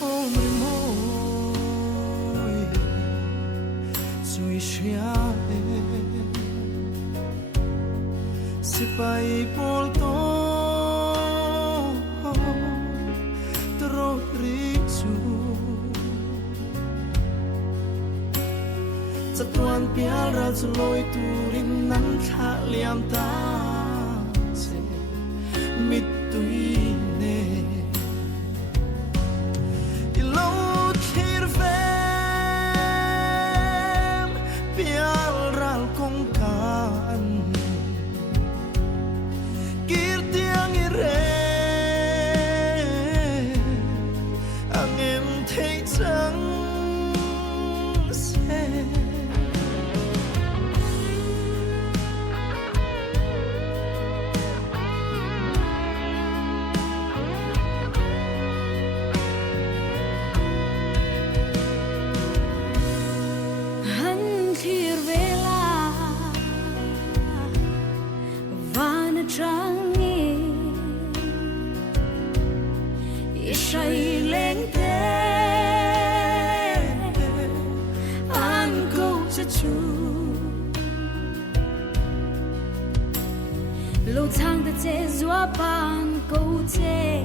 không môi rồi xia sẽ bay bol to trôi risuจะตวนเปียเราจะลอยตูรินนั้นขาเลียมตาเสมิดตุยเนอีโลทีร์เฟมเปียรัลคงกันกิรติยังอิเรอังเอ็มเทจังเสChhangte zua pan câu che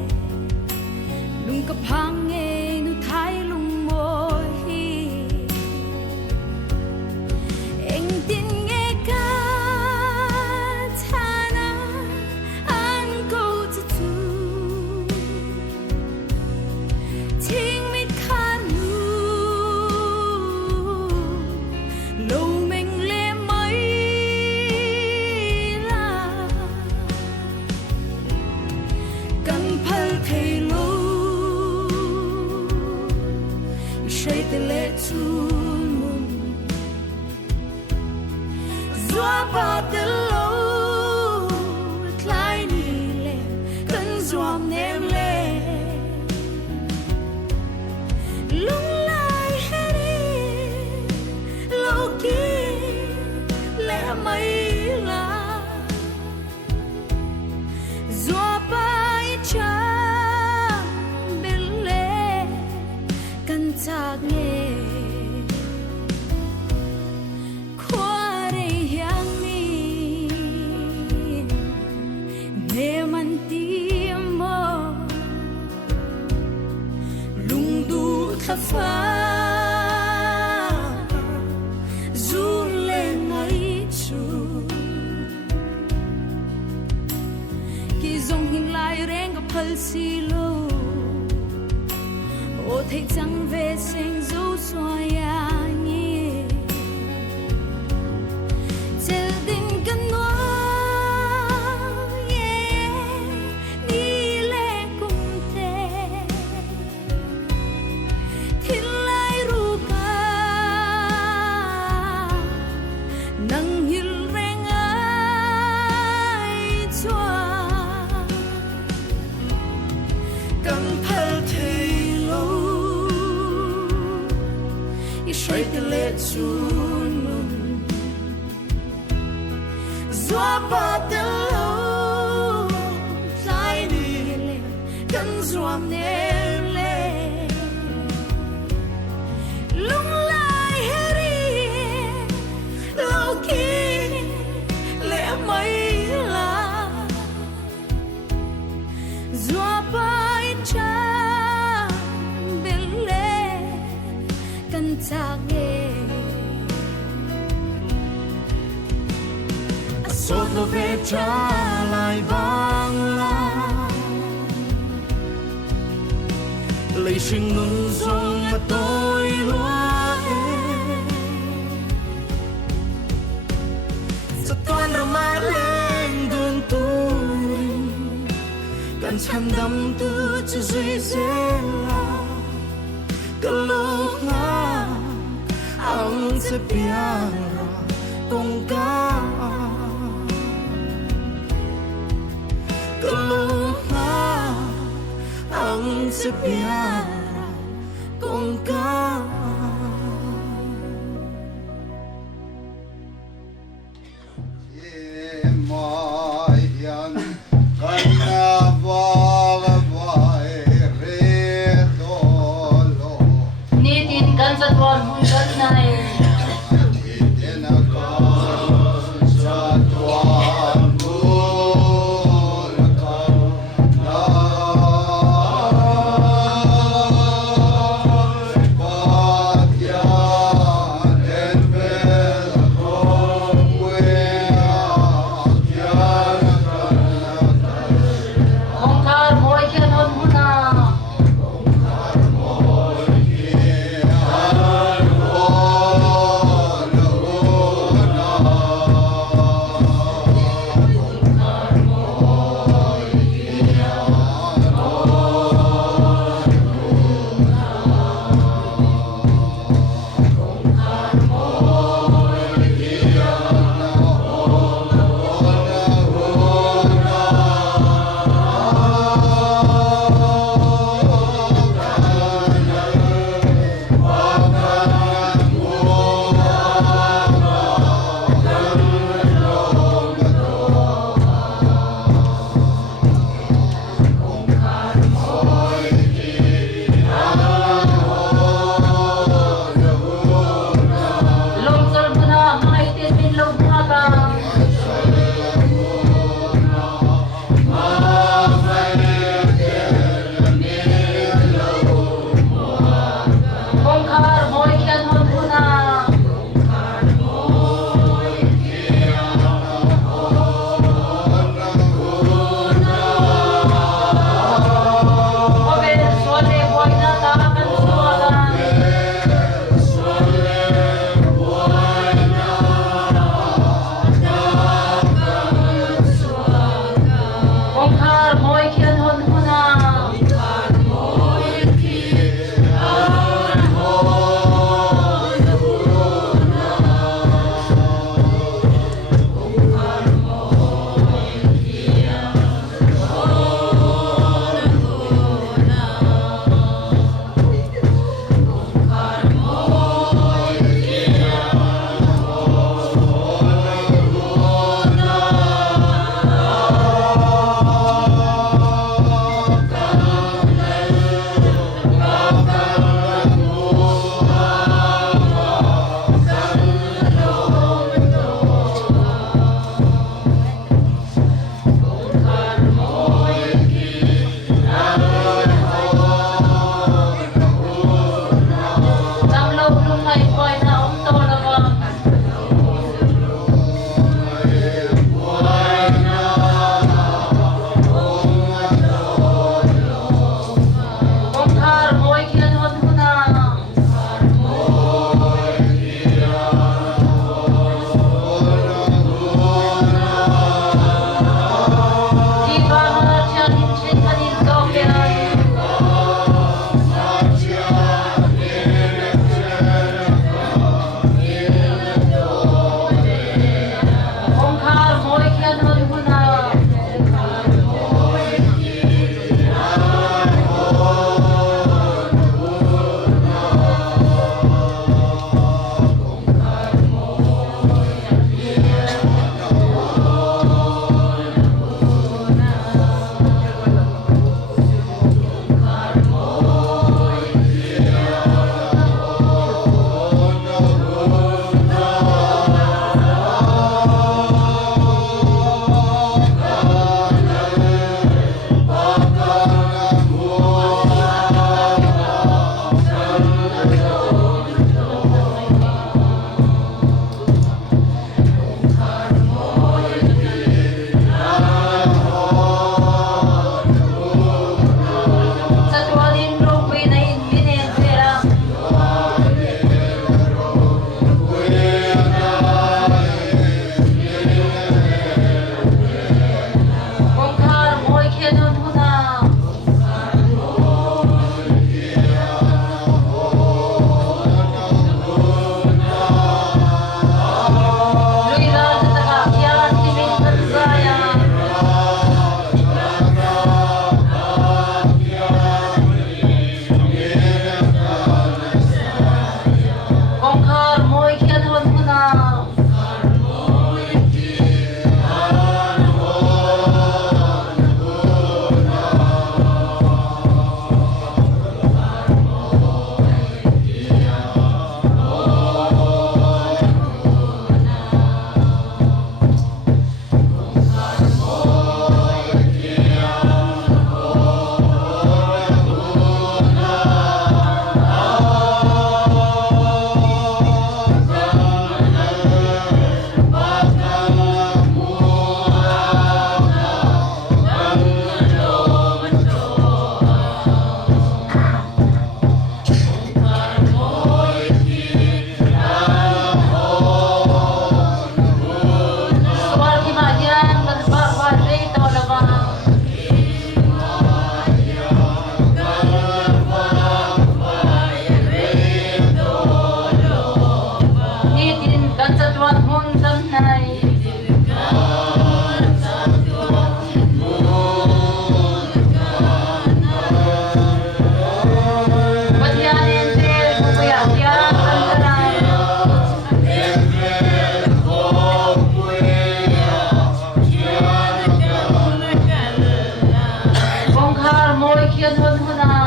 lung ka phang e nu thai lung mo hi eng tin nge ka thana an câu tu ting mit khan nu lo meng le mai lệ chun mùng doa ba te lo tlai ni le kan zoam nem le lung lai heri lo ki le mai la doa ba cha belle kan tag ne pha du lên ngay chu ki zong hin lai reng ka phal si lo o thei chang ve seng zo so ya ni tel din kan no chun mùng doa ba te lo lai ni le kan zoam nem le lung lai heri lo ki le mai la doa ba cha belle kan tag sốt lo về trả lại vang la lấy sinh nung rong mà tôi loaจะต้อนเรามาเล่นดวนตัวกันฉันดำตัวจะเสียลาก็โลกงาอังจะเปียราตรงกาang sepiara kong ka ye mai yan kana va vai re do kian hon hona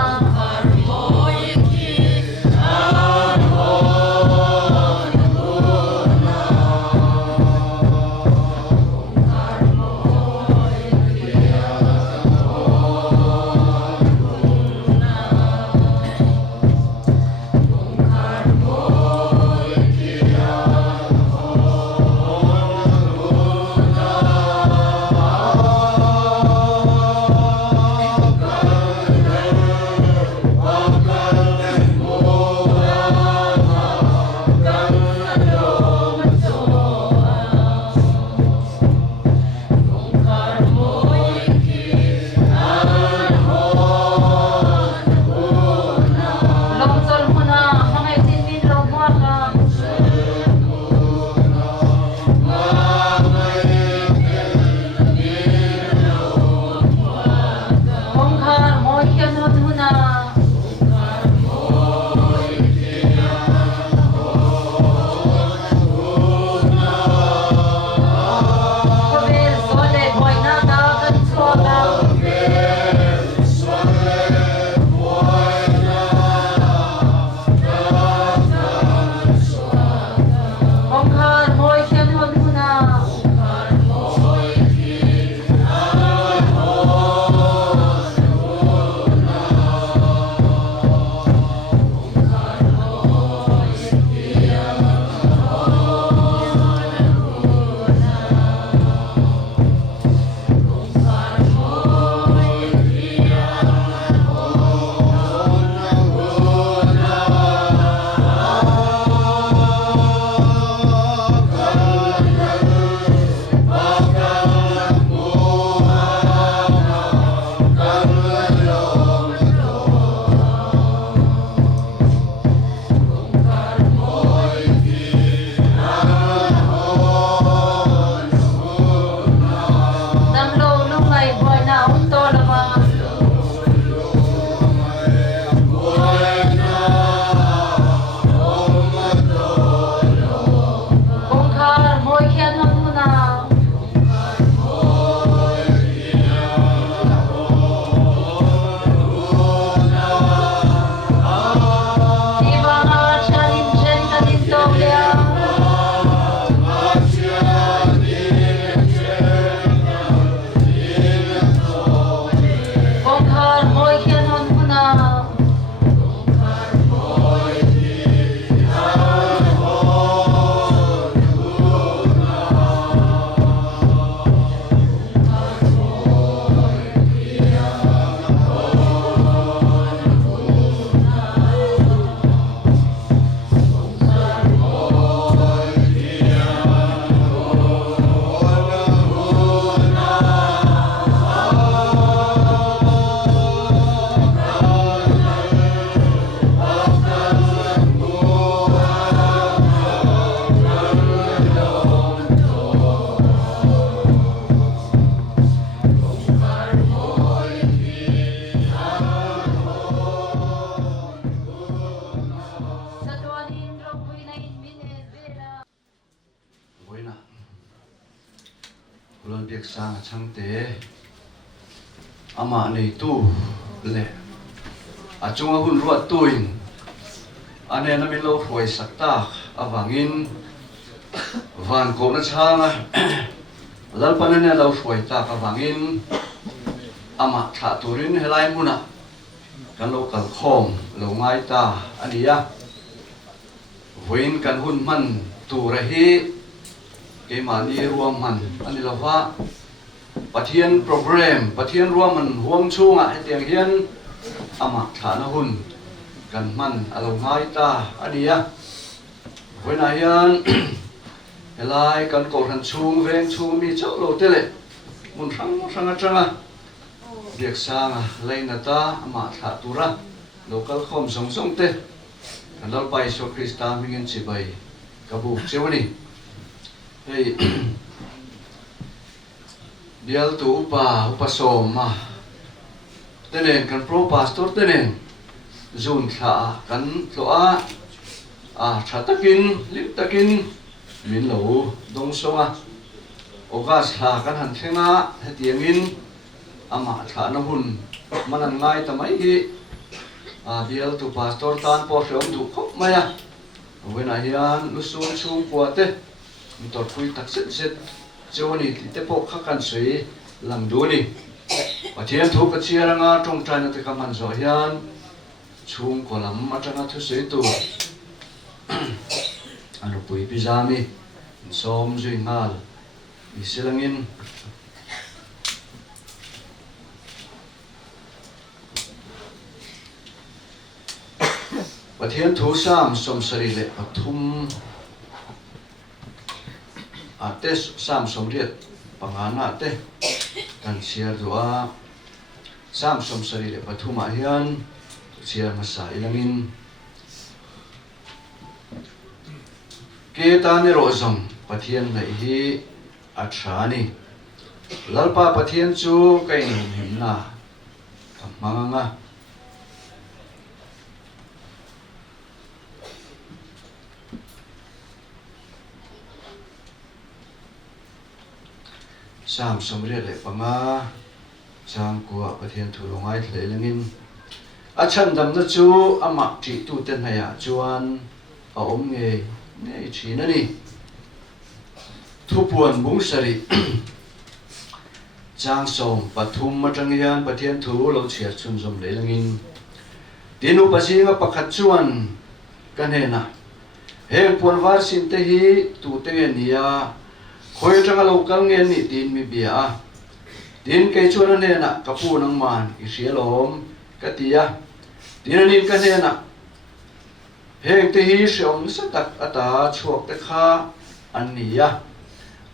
Vuina Lalbiaksanga Chhangte ama nei tu le achunga hun ruat tuin ane na min lo hruai sakta awangin van ko na changa lalpan ne lo hruai ta awangin ama tha turin helai muna kan lo kal khom lo ngai ta ania voin kan hun man tu rahi ke mani ruam man ani lawa pathian program pathian ruam man huam chunga hetiang hian ama thana hun kan man alo ngai ta ania voina hian helai kan ko ran chung veng chung mi chau lo tele mun rang atanga Lalbiaksanga leina ta ama tha tura local khom song song te kan dal pai so krista mingin chibai kabu chewani hey bial tu upa soma tenen kan pro pastor tenen zun tha kan tloa thatakin liptakin min lo dong songa ogas tha kan han thenga hetiangin ama thana hun manan ngai tamai hi bial tu pastor tan po hrom du khop maya Vuina hian lusun chung puate tor pui tak set chewani te po khakan sei lang du ni pathian thu ka chiaranga tong tana te kaman zo hian chung kolam atanga thu sei tu anu pui pizami som zui ngal isilangin pathian thu sam som sari le pathum ate sam som riat pangana te kan chiar dua sam som sari le pathum a hian chiar masa ilangin ke ta ne ro zong pathian nei hi a thani lalpa pathian chu kai na kamanga sam somre le panga chang kwa pathian thu longai thle langin a chan dam na chu ama ti tu ten haya chuan a om nge nei china ni thu puan bung sari chang som pathum matang yan pathian thu lo chia chun som le langin tinu pasinga pakhat chuan kan he na heng puan var sin te hi tu te nia khoi tanga local nge ni tin mi bia tin ke chuan ne na kapu nang man I hrialom katia tinanin ka ne na heng te hi shom satak ata chuak te kha an nia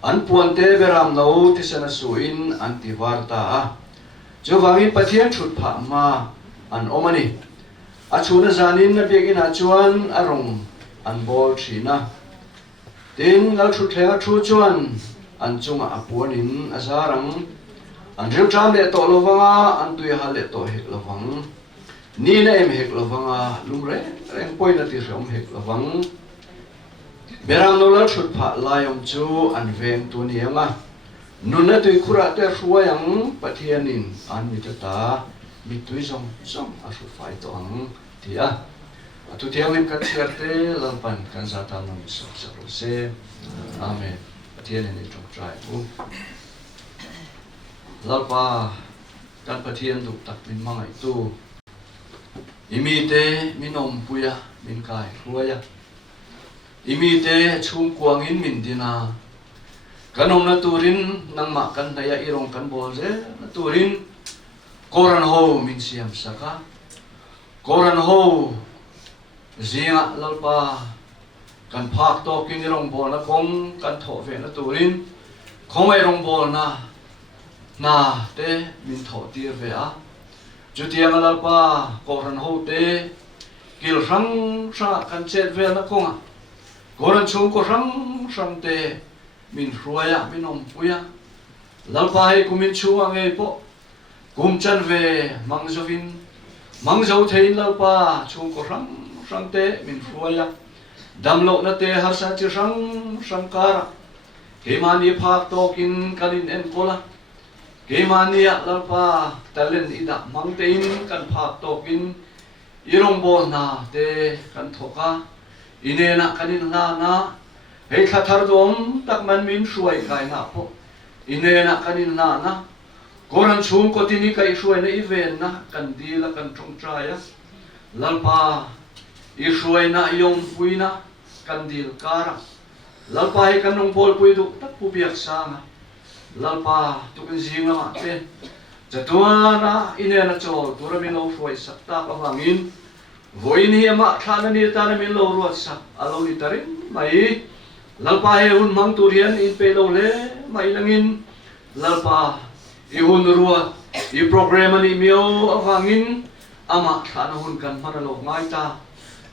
an puan te beram no ti sana suin an ti warta a chuwangin pathian thut pha ma an omani a chuna zanin na begin a chuan arong an bol thina tin ngal thu thea thu chuan an chunga apuanin azarang an ril tram le to lovanga an tui ha le to hek lovang ni na em hek lovanga lumre reng poi na ti rom hek lovang beram no la thut pha layom chu an veng tu ni anga nun na tui khura te ruayang pathianin an mi ta mi tui zong a thu fai to ang tia tu tiawin kan siarte lampan kan zata no so se amen pathian ni trong trai u lalpa kan pathian duk tak min mangai tu imi te minom puya min kai ruaya imi te chung kuangin min dina kanom na turin nang ma kan daya irong kan bolje na turin koran ho min siam saka koran ho zinga lalpa kan phak to king rong bol na kong kan tho ve na turin khong ai rong bol na te min tho tir ve a chutiang lalpa koran ho te kil rang sa kan chet ve na konga koran chung ko rang te min ruaya min om puya lalpa hai kumin chuang ei po kum chan ve mangzo thein lalpa chung ko rang te min ruaya damlo na te har sa chi rang kara ke mani phak to kin kalin en kola ke mani lalpa talen ida mang te in kan phak to kin irong bol na te kan thoka inena kanin na hei thathar dom tak man min suai kai na po inena kanin na koran chung ko tini kai suai na even na kan dila kan trong traya lalpa I suai na yom Vuina kan dil kara lalpa hi kan nong bol pui du tak Lalbiaksanga lalpa tu kan zinga ma te jatuana inena chol turamin lo suai sakta ka wangin voin hi ma thana ni ta min lo ruat sak alo ni tarin mai lalpa he hun mang turian in pe lo le mai langin lalpa I hun ruat I program ni mio awangin ama thana hun kan manalo ngai ta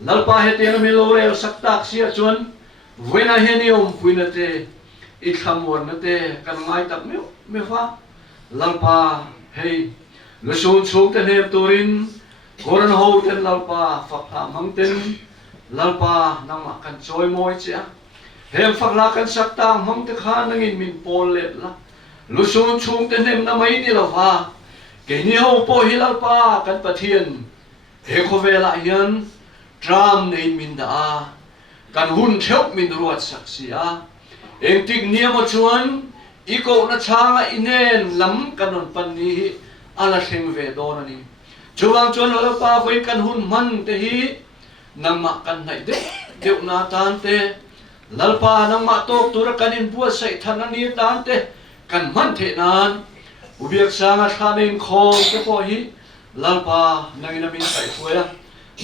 lalpa he te min lo rel saktak sia chuan Vuina he ni puina te I khamwon na te kan ngai tak me fa lalpa hei lusun chung te ne turin koran ho ten lalpa fakha mangten lalpa nang kan choi moi chia hem fakla kan sakta mang te kha nangin min pol let la lusun chung te nem na mai ni lawa cái nhiều po hilalpa kan pathian he khovela hian tram nei min da kan hun theup min ruat saksia eng tik niam a chuan iko na changa inen lam kanon pan ni ala theng ve don ani chuwang chuan lalpa voi kan hun man te hi nangma kan nai de deu na tan te lalpa nangma tok tura kanin bua sai than ani tan te kan man the nan Lalbiaksanga thanin khom te po hi lalpa nangina min sai khoya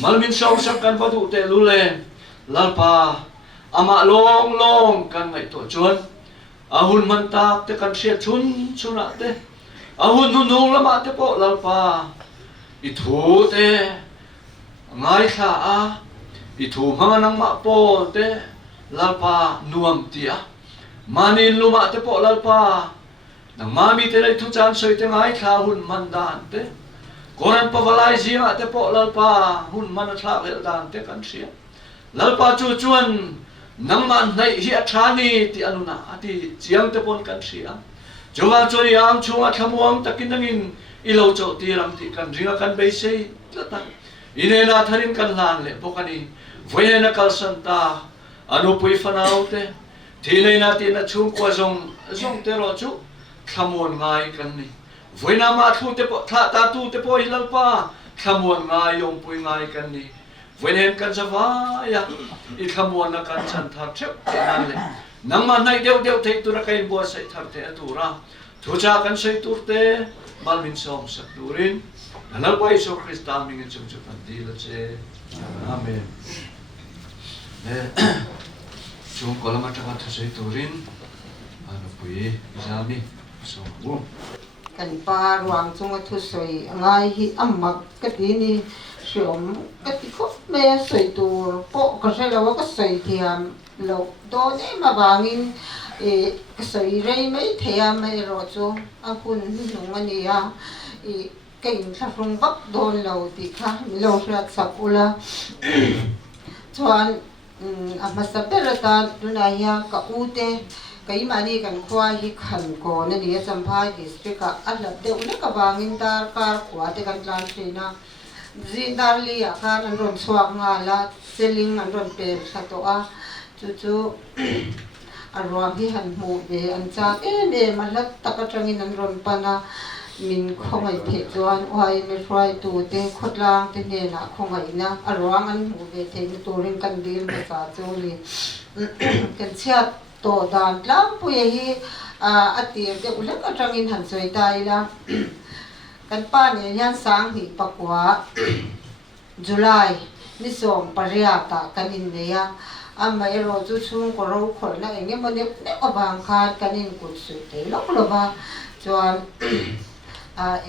malmin sau sak kan padu te lule lalpa ama long long kan ngai to chuan ahun man tak te kan sia chun chuna te ahun nu nu lama te po lalpa I thu te ngai kha a I thu hanga nang ma po te lalpa nuam tia manin luma te po lalpa nang mami te lai thu chan soi te ngai kha hun man dan te koran pavalai zia te po lalpa hun man tha le dan te kan sia lalpa chu chuan nang man nai hi athani ti anuna ati chiang te pon kan sia jowa chori ang chunga thamuang takin nangin ilo cho ti ram ti kan ringa kan be sei lata inena tharin kan lan le pokani Vuina kal santa anu pui fanau te thilei na ti na chung kwa zong te ro chu thamuan ngai kan ni Vuina ma thu te po tha ta tu te po hilalpa thamuan ngai yong pui ngai kan ni Vuina kan zawa ya I thamuan na kan chan thar thep te nan le nang ma nai deu deu thei tu ra kai bo sai thar te atura thu cha kan sai tur te malmin som sak turin anal pai so Krista ming chung chu kan di la che amen chung ko lama ta thu sai turin anu pui jami so bu kan pa ruang chung thu soi ngai hi ammak ka ti ni siom ka ti ko me soi tu po ka se lo ka soi thiam lo do ne ma bangin ka soi rei mai thiam mai ro chu a hun nung ani ya kain sa rung bak don lo ti kha lo rat sapula chuan amasaperata dunaya ka ute kai mani kan khwa hi khan ko na ni champhai district ka alap de ule ka bangin tar kar khwa te kan tlan thina zindar li akhan an ron chuak nga la selling an ron pe sa to a chu chu arwam hi han mu be an cha e malat takatangin an ron pana min khongai the chuan oi me fry tu te khotlang te ne na khongai na arwang an mu be the ni turin kan dil ma cha chu li kan chiat to dan lam pu hi atir te ulak atangin han soi tai la kan pa ne yan sang hi pakwa July ni som pariata kanin ne ya amai ro chu chung ko ro khol na enge mo ne obang khan kanin kut su te lok lo ba chuan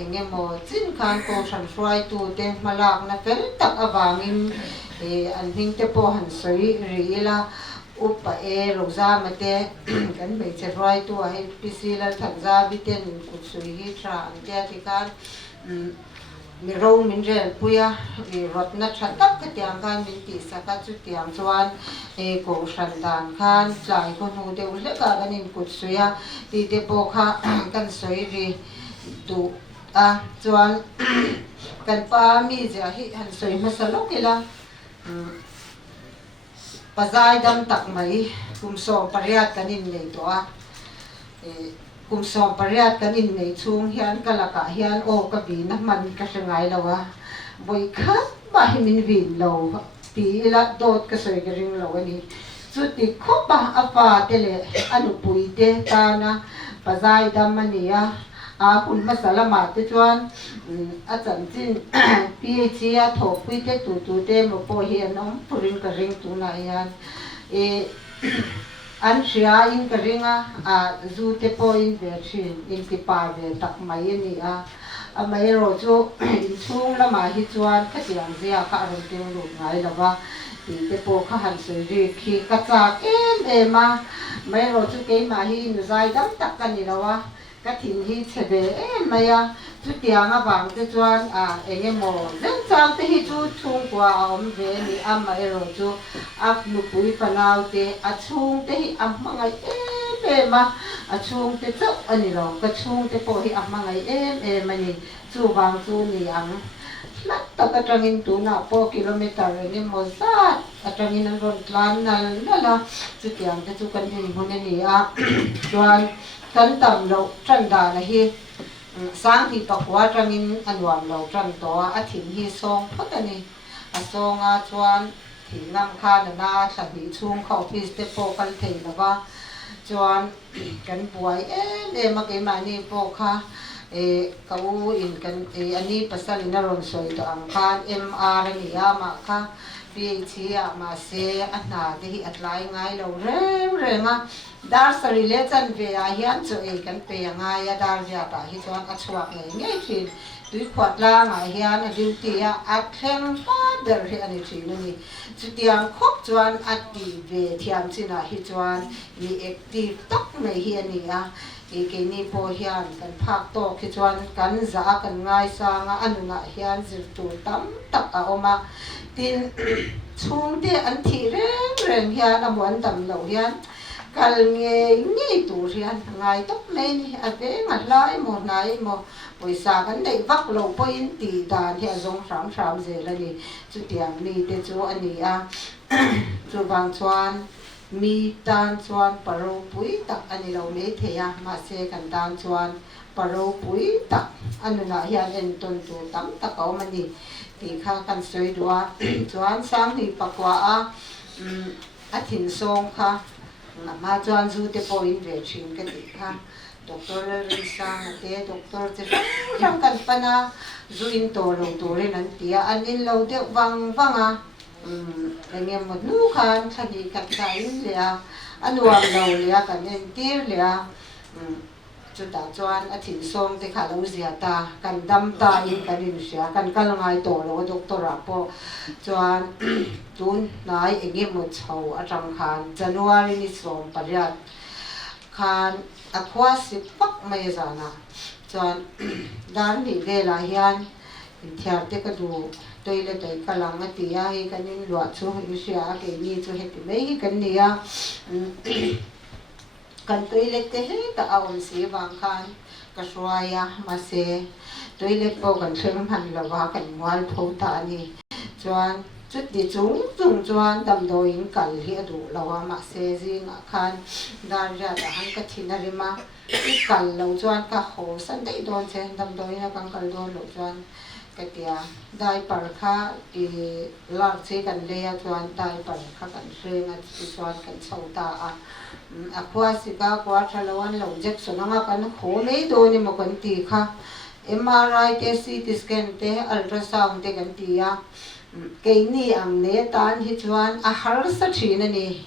enge mo chin khan ko san fry tu te malak na fel tak awangin an hing te po han soi ri la upa roza mate kan be che fry tu a pc la thanja biten kut sui hi tra an te ti kan mi ro min rel puya mi rot na thatak ka tiang kan min ti saka chu tiang chuan ko san dan khan tlai ko nu de ule ka ganin kut suya ti te po kha kan soi ri tu chuan kan pa mi ja hi han soi masalo kila pazai dam tak mai kumso pariat kanin nei to kumso pariat kanin nei chung hian kalaka hian o ka bi na man ka sangai lawa boi kha ba himin vin lo pi la dot ka soi ka ring lo ani chu ti khopa apa tele anu pui te ta na pazai dam mania kun masala ma te chuan a chan chin phc a thok pui te tu te mo po hian om purin ka ring tu na yan an sia in ka ringa zu te po in version in ti pa ve tak mai ni a mai ro chu in chung la ma hi chuan ka tiang zia ka ron te lu ngai lawa ti te po kha han se ri khi ka cha em ma mai ro chu ke ma hi nu zai dam tak ka ni lawa ka thin hi chebe maya chu tiang a wang te chuan enge mo zeng chang te hi chu chung kwa om ve ni amai ro chu ap nu pui panau te a chung te hi am mangai mà chung te chau ani lo ka chung te po hi amma ngai em ani chu wang chu ni ang lat ta ka tangin tu na po kilometer ni mo sa atangin an ron tlan na la chu tiang te chu kan ni hun ni a chuan kan tam lo tran da la hi sang hi pakwa tangin anwam lo tran to a thin hi song phot ani a song a chuan thing nam kha na thla hi chung kha office te po kal thei lawa chuan kan buai em ke mani po kha kau in kan ani pasal na ron soi to ang khan MR ni ama kha PhD ama se ana de hi atlai ngai lo renga dar sari le chan ve a hian chu kan pe ngai ya dar ja ta hi chuan a chuak ngai thin tui khwat la ngai hian a duty a thleng pa der hi ani thin ni chu tiang khop chuan a ti ve thiam china hi chuan ni active tok mai hi ani a ke ni po hian kan phak to khi chuan kan za kan ngai sanga anuna hian zir tu tam tak a oma tin chung te an thi reng hian a muan tam lo hian kal nge tu hian ngai tok mai ni a ve ngat lai mo nai mo poisa kan dei vak lo po in ti dan hi zong sam je la ni chu tiang ni te chu ani a chu bang chuan mi tan chuan paro pui tak ani lo me theya ma se kan dan chuan paro pui tak anuna hian en ton tu tam tak au mani ti kha kan soi dua chuan sang hi pakwa a thin song kha ma chuan zu te po in ve thin ka ti kha doctor Lalbiaksanga te doctor te ram kan pana zu in to lo to le nan tia an in lo de wanga engem mod nu khan thani kan kai le anuam lo le kan en tir le chu ta chuan a thin som te kha lo zia ta kan dam ta in kan in sia kan kal ngai to lo doctor a po chuan tun nai engem mod chho a tang khan January ni som pariat khan a khwa si pak mai zana chuan dan ni vela hian in thiar te ka du toilet ai kalang ati a hi kanin lua chu hi sia ke ni chu heti mai hi kan nia kan toilet te he ta awm si wang khan ka swaya ma se toilet po kan thleng han lawa kan wal pho ta ni chuan chút đi chúng chuan đầm đôi in cẩn hi đủ lâu mà xe gì ngã khan đàn ra đã hắn cái thìn này mà cái cẩn lâu chuan cái hồ sân đấy đòn xe đầm đôi nó càng cẩn đòn lâu chuan cái tia đại par kha thì lắc xe cần lea chuan đại par kha cần riêng chuan cần sâu ta à qua xí qua chalawan lâu chắc số nó cần hồ lấy đôi nhưng mà cần tì kha MRI te CT scan te ultrasound te cần tì cái ni ang ne tan hi chuan a har sa thin ani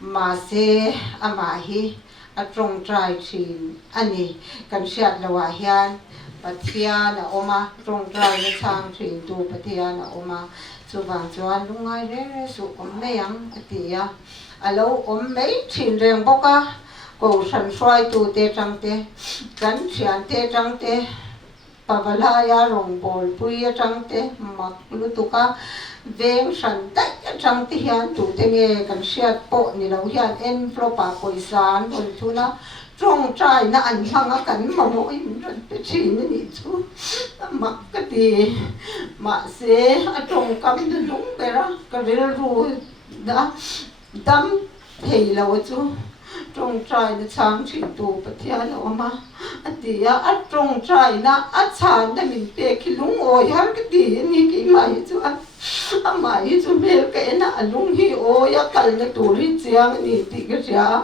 ma se ama hi a trong trai thin ani kan siat lawa hian pathian a oma trong trai le chang thin tu pathian a oma chuwang chuan lungai re su om meyang atia alo om mei thin reng boka ko san swai tu te changte kan Chhangte pavalaya rong bol puya Chhangte mak lu tuka veng san dai Chhangte hian tu te nge kan siat po ni lo hian en flo pa poisan on thuna trong trai na an hanga kan ma mo in ran pe chin ni chu mak ka ti ma se a trong kam du dung bera ka rel ru da dam thei lo chu trong trai na chang chi tu pathian oma atia a trong trai na a chan da min pe khilung oi har ka ti ni ki mai chu a mai chu mel ka na alung hi o ya kal na tu ri chiang ni ti ka ria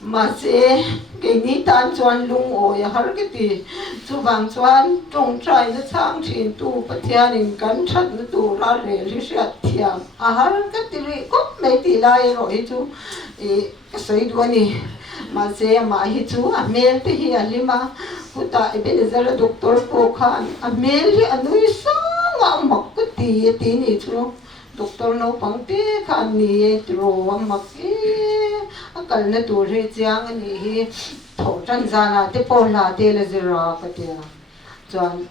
ma se ke ni tan chuan lung o ya har ka ti chu bang chuan trong trai na chang chin tu pathian in kan that na tu ra re ri sia thiam a har ka ti ri ko mai ti lai roi chu cái sấy đua này mà xe mà hi chú à mail thì hi alima puta ibn zara doctor ko khan a mail hi anui sang a mak ko ti ni chú doctor no pang te khan ni tro mak a kal na tu re chiang ni hi tho tran jana te po la te le zira ka te chuan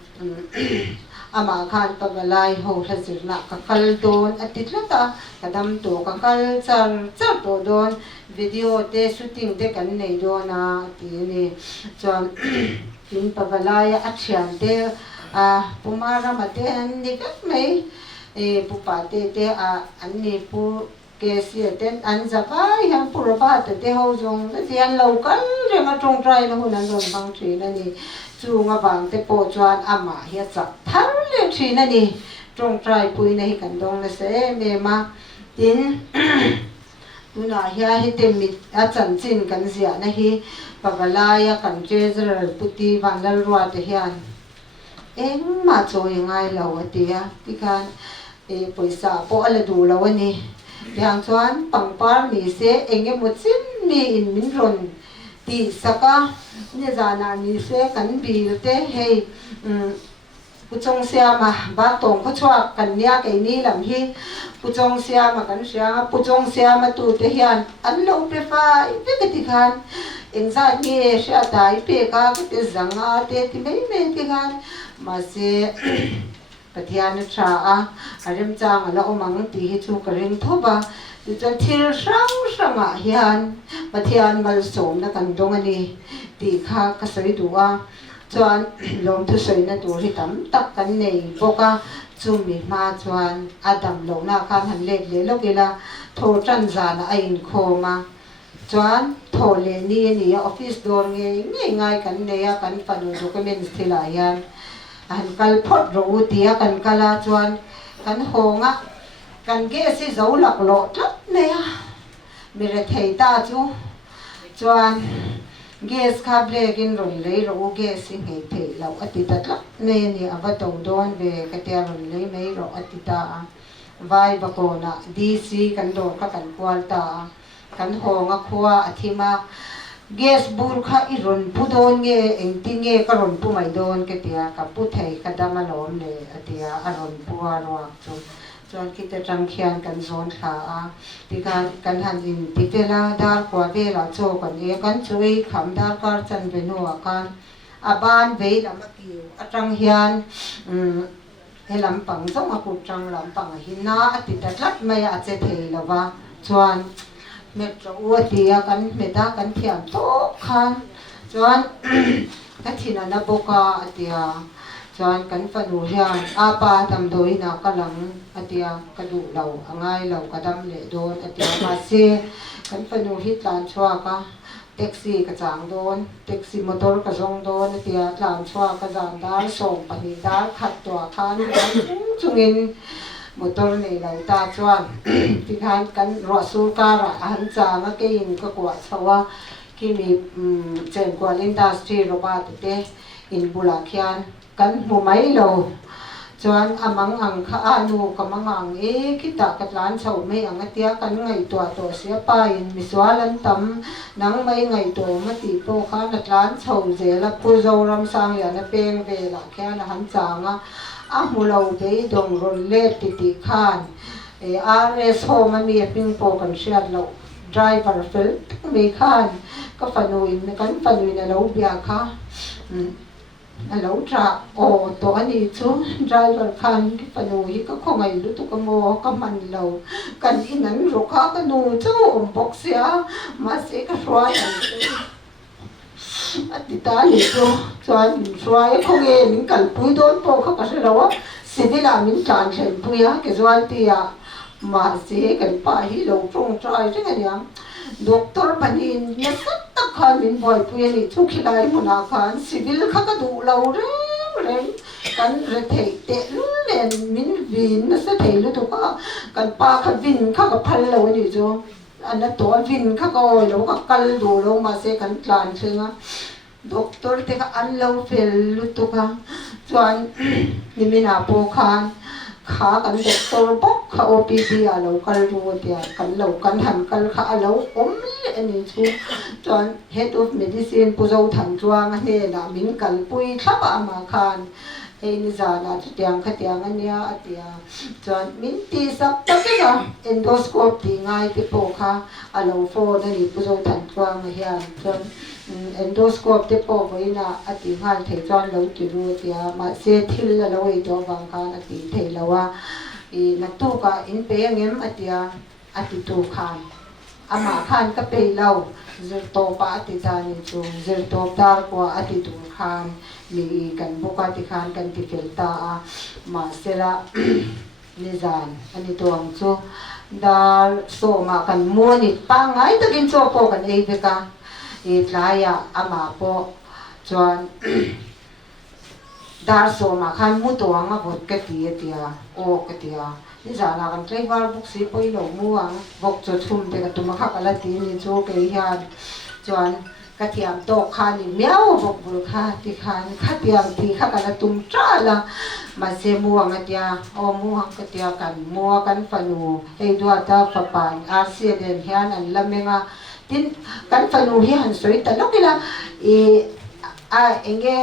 ama khan pabalai ho thazirna ka kal don atitlata kadam to ka kal char to don video te shooting te kan nei dona ti ni chuan tin pabalai a Chhangte pumara mate an ni kat mai pupa te an ni pu ke si ten an zabai han purba te ho jong te an local renga tong trai na hunan ron bang thi na ni chunga bang te po chuan ama hi cha thar le thi na ni tong trai pui na hi kan dong na se me ma tin tuna hiya hi te mit a chan chin kan zia na hi pagalaya kan treasurer puti vangal ruwa te hian eng ma choi ngai lo atia tikan poisa po ala du lo ani yang chuan pangpar mi se enge muchin mi in min ron ti saka ni jana ni se kan bil te hei puchong siama ba tong ko chwa kan nia ke ni lam hi puchong siama kan sia puchong siama tu te hian an lo pe fa pe ke ti khan eng za ni sha dai pe ka te zanga te ti me ti khan ma se pathian tra arem chang ala omang ti hi chu ka ring thoba ti chan thil sang hian pathian mal som na kan dong ani ti kha ka sai duwa chuan lom thu sei na tur hi tam tak kan nei boka chumi ma chuan adam lo na khan han le lo kila tho tran za na a in khoma chuan tho le ni office door nge ngai kan neya kan panu documents thila yan an kal phot ro tia kan kala chuan kan honga kan ge si zo lak lo tlat neya mi re thei ta chu chuan gas kable gin ron lei ro gas si ngei thei lo ati tatla ne ni abato don be katia ron lei mei ro ati ta vai bakona dc kan do ka kan kwalta kan honga khuwa athima gas bur kha iron pudon nge engtinge karon pu mai don ke tia ka pu thei kadama lom le atia aron puwa ro chu chuan kita tang khian kan zon kha ti kan han in ti tela dar kwa be la cho kan e kan chui kham dar kar chan be no kan aban be lam ki atang hian he lam pang zo ma ku tang lam pang hi na ati tatlat mai a che thei lawa chuan metro uatia kan meta kan thiam to khan chuan ka thina na boka atia chuan kan panu hian apa tam doi na kalang atia kadu lo angai lo kadam le don atia ma se kan panu hi tlan chua ka taxi ka chang don taxi motor ka zong don atia tlan chua ka jan dar som pani dar khat to khan chungin motor nei lo ta chuan ti khan kan ro su ka ra han cha ma ke in ka kwa chawa ki mi chen kwal industry ro ba te in bula khian kan mu mai lo chuan amang ang kha anu kamang ang kita katlan chho mai ang atia kan ngai to sia pa in miswalan tam nang mai ngai to ma ti po kha katlan chho je la pu zo ram sang ya na peng ve la khian han changa amulo be dong ron le ti khan rs home mi ping po kan share lo driver fel me khan ka fanuin kan fanuin lo bia kha alo tra o to ani chu driver khan ki panu hi ka khongai lu tu ka mo ka man lo kan inan ro kha ka nu chu box ya ma se ka roi atita ni chu chuan roi khonge ning kal pui don po kha ka se rawa sidila min chan chen puya ke zwal ti ya ma se kan pa hi lo trong trai ring aniam doctor panin ya sat tak khan min boy puya ni chu khilai muna khan civil kha ka du lo re kan re thei te len min vin na sa thei lu to ka kan pa kha vin kha ka phal lo ni jo ana to vin kha ko lo ka kal du lo ma se kan tlan thinga doctor te ka an lo fel lu to ka chuan ni mina po khan kha kan doctor bok kha OPD a lo kal ru tia kan lo kan han kal kha a lo om le ani chu chuan head of medicine pu zo thang chuang a he na min kal pui thap ama khan ni za na tiang kha tiang ania atia chuan min ti sak tak ka endoscope ti ngai ti po kha a lo fo na ni pu zo thang chuang a hian chuan endoscope te po Vuina ati ngal thei chuan lo ti ru tia ma se thil la lo ei do wang khan ati thei lawa I na tu ka in pe ngem atia ati tu khan ama khan ka pe lo zir to pa ati ta ni chu zir to tar ko ati tu khan mi kan buka ti khan kan ti filta a ma sela nizan ani tuang chu dar so ma kan mo ni pa ngai takin cho po kan ei beka I tlaya ama po chuan dar so ma khan mu to anga bot ka ti tia o ka tia ni zana kan tlai war buk si poi lo mu ang bok cho thum te ka tuma kha kala ti ni chu ke hian chuan ka thiam to khan ni miao bok bul kha ti khan kha tiam ti kha kala tum tra la ma se mu anga tia o mu ang ka tia kan mu kan fanu ei dua ta pa pan ASEAN hian an lamenga tin kan fanu hi han soi ta lokila enge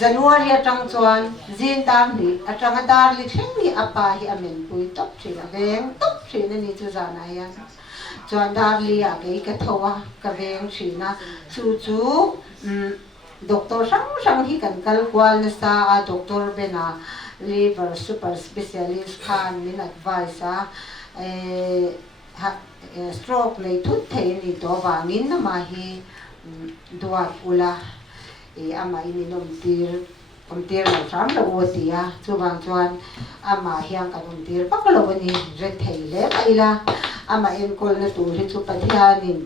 January atang chuan zin tam ni atang dar li theng ni apa hi amen pui top thina veng top thina ni chu zana ya chuan dar li a ke ka thowa ka veng thina chu doctor sang hi kan kal kwal na sa a doctor bena liver super specialist khan min advice a stroke nei thut thei ni to wangin na ma hi duat ula ama ininom tir la sam la otia chuwang chuan ama hiang kan tir pakalo ni re thei le kaila ama en kol na tu ri chu pathianin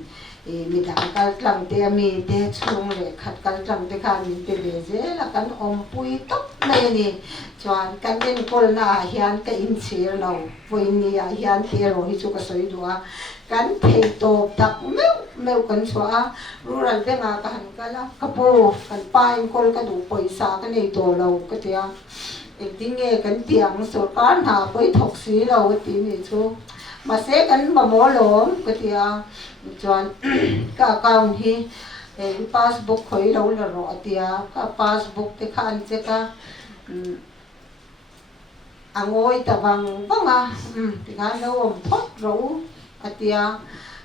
mi dang kal tlang te mi te chung le khat kal tlang te khan min te le je la kan om pui top mai ni chuan kan en kol na hian ka in chir lo Vuini a hian te ro hi chu ka soi duwa kan thei to tak meu kan chua rural benga ka han kala kapo kan pa in kol ka du poisa ka nei to lo ka tia ekdinge kan tiang sarkar na poi thok si lo ti ni chu ma se kan ma mo lom ka tia chuan ka account hi passbook khoi lo la ro tia ka passbook te khan che ka angoi ta wanga ti khan lo om thot ro atia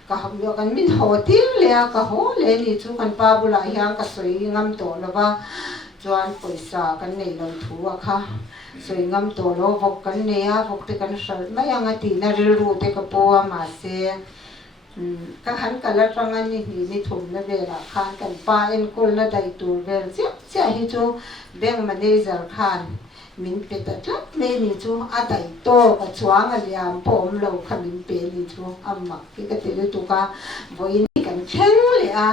ka hamyo kan min hotil le ka ho le ni chu kan pa bula hiang ka soi ngam to lawa chuan poisa kan nei lo thu a kha soi ngam to lo vok kan ne a vok te kan sal mai anga ti na ri ru te ka po ma se ka han kala tanga ni ni thum na ve la khan kan pa en kol na dai tur vel che hi chu bank manager khan min pe ta tlat me ni chu a dai to ka chuang a liam pom lo kha min pe ni chu amma ki ka te le tu ka Vuini kan theng le a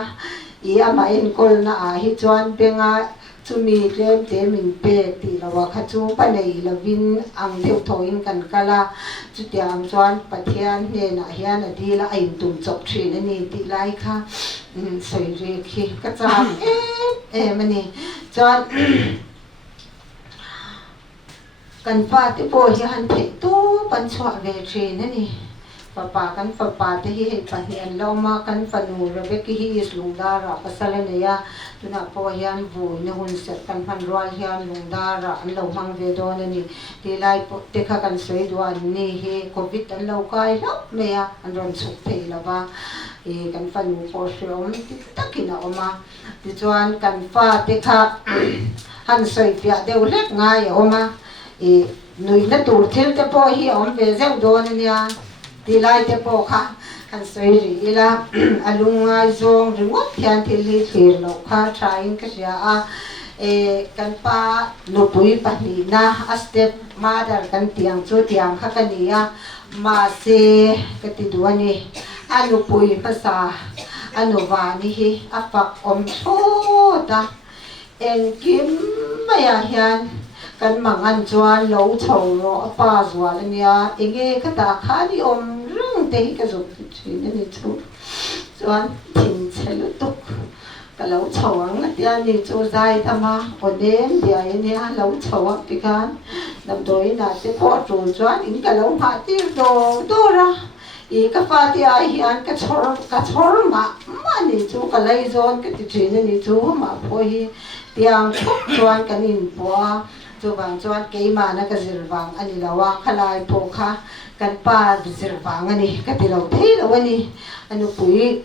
ama en kol na a hi chuan benga chumi tlem te min pe ti lawa kha chu pa nei lovin ang deu thoin kan kala chu tiam chuan pathian he na hian a di la ain tum chok thin ani ti lai kha soi re khi ka chang mani chuan kan fa te po hi han the tu pan chwa ve thin ani papa kan papa te hi he pa hian lo ma kan fanu re be ki hi slungda ra pasala ne ya tuna po hian Vuina hun set kan han rwal hian lungda ra an lo mang ve do ani ti lai po te kha kan soi do an ni he covid an lo kai lo me ya an ron chuk thei lawa kan fanu po shom ti takina oma ti chuan kan fa te kha han soi pia deu lek ngai oma nui na tur thil te po hi om ve zeu do ni ya ti lai te po kha kan soi ri ila alunga zong ringot hian thil li thir lo kha thain ka ria a kan pa no pui pa ni na a step mother kan tiang chu tiang kha ka ni ya ma se ka ti du ani anu pui pa sa anu wa ni hi a pak om thota en kim ma ya hian kan mangan chuan lo chho ro pa zwa ania enge ka ta kha ni om rung te ka zo chin ni chu chuan thin chelu tuk ka lo chho ang tia ni chu zai tama onem dia ni a lo chho a pikan nam doi na te po chu chuan in ka lo ma ti do ra ka fa ti a hian ka chhor ma ni chu ka lai zon ka ti chin ni chu ma pho hi tiang thuk chuan kan in po chu bang chuan keima na ka zirwang ani lawa khalai po kha kan pa zirwang ani ka ti lo thei lo ani anu pui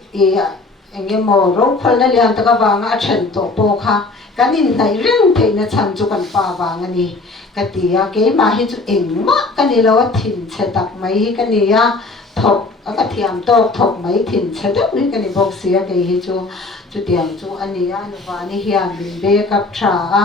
enge mo ro khol na lian ta ka wanga chen to po kha kanin nai ring the na chan chu kan pa wanga ni ka ti ya ke ma hi chu eng ma ka ni lo thin che tak mai ka ni ya thok ka thiam to thok mai thin che tak ni ka ni bok sia ke hi chu tiang chu ani ya nu wa ni hian bin be kap tha a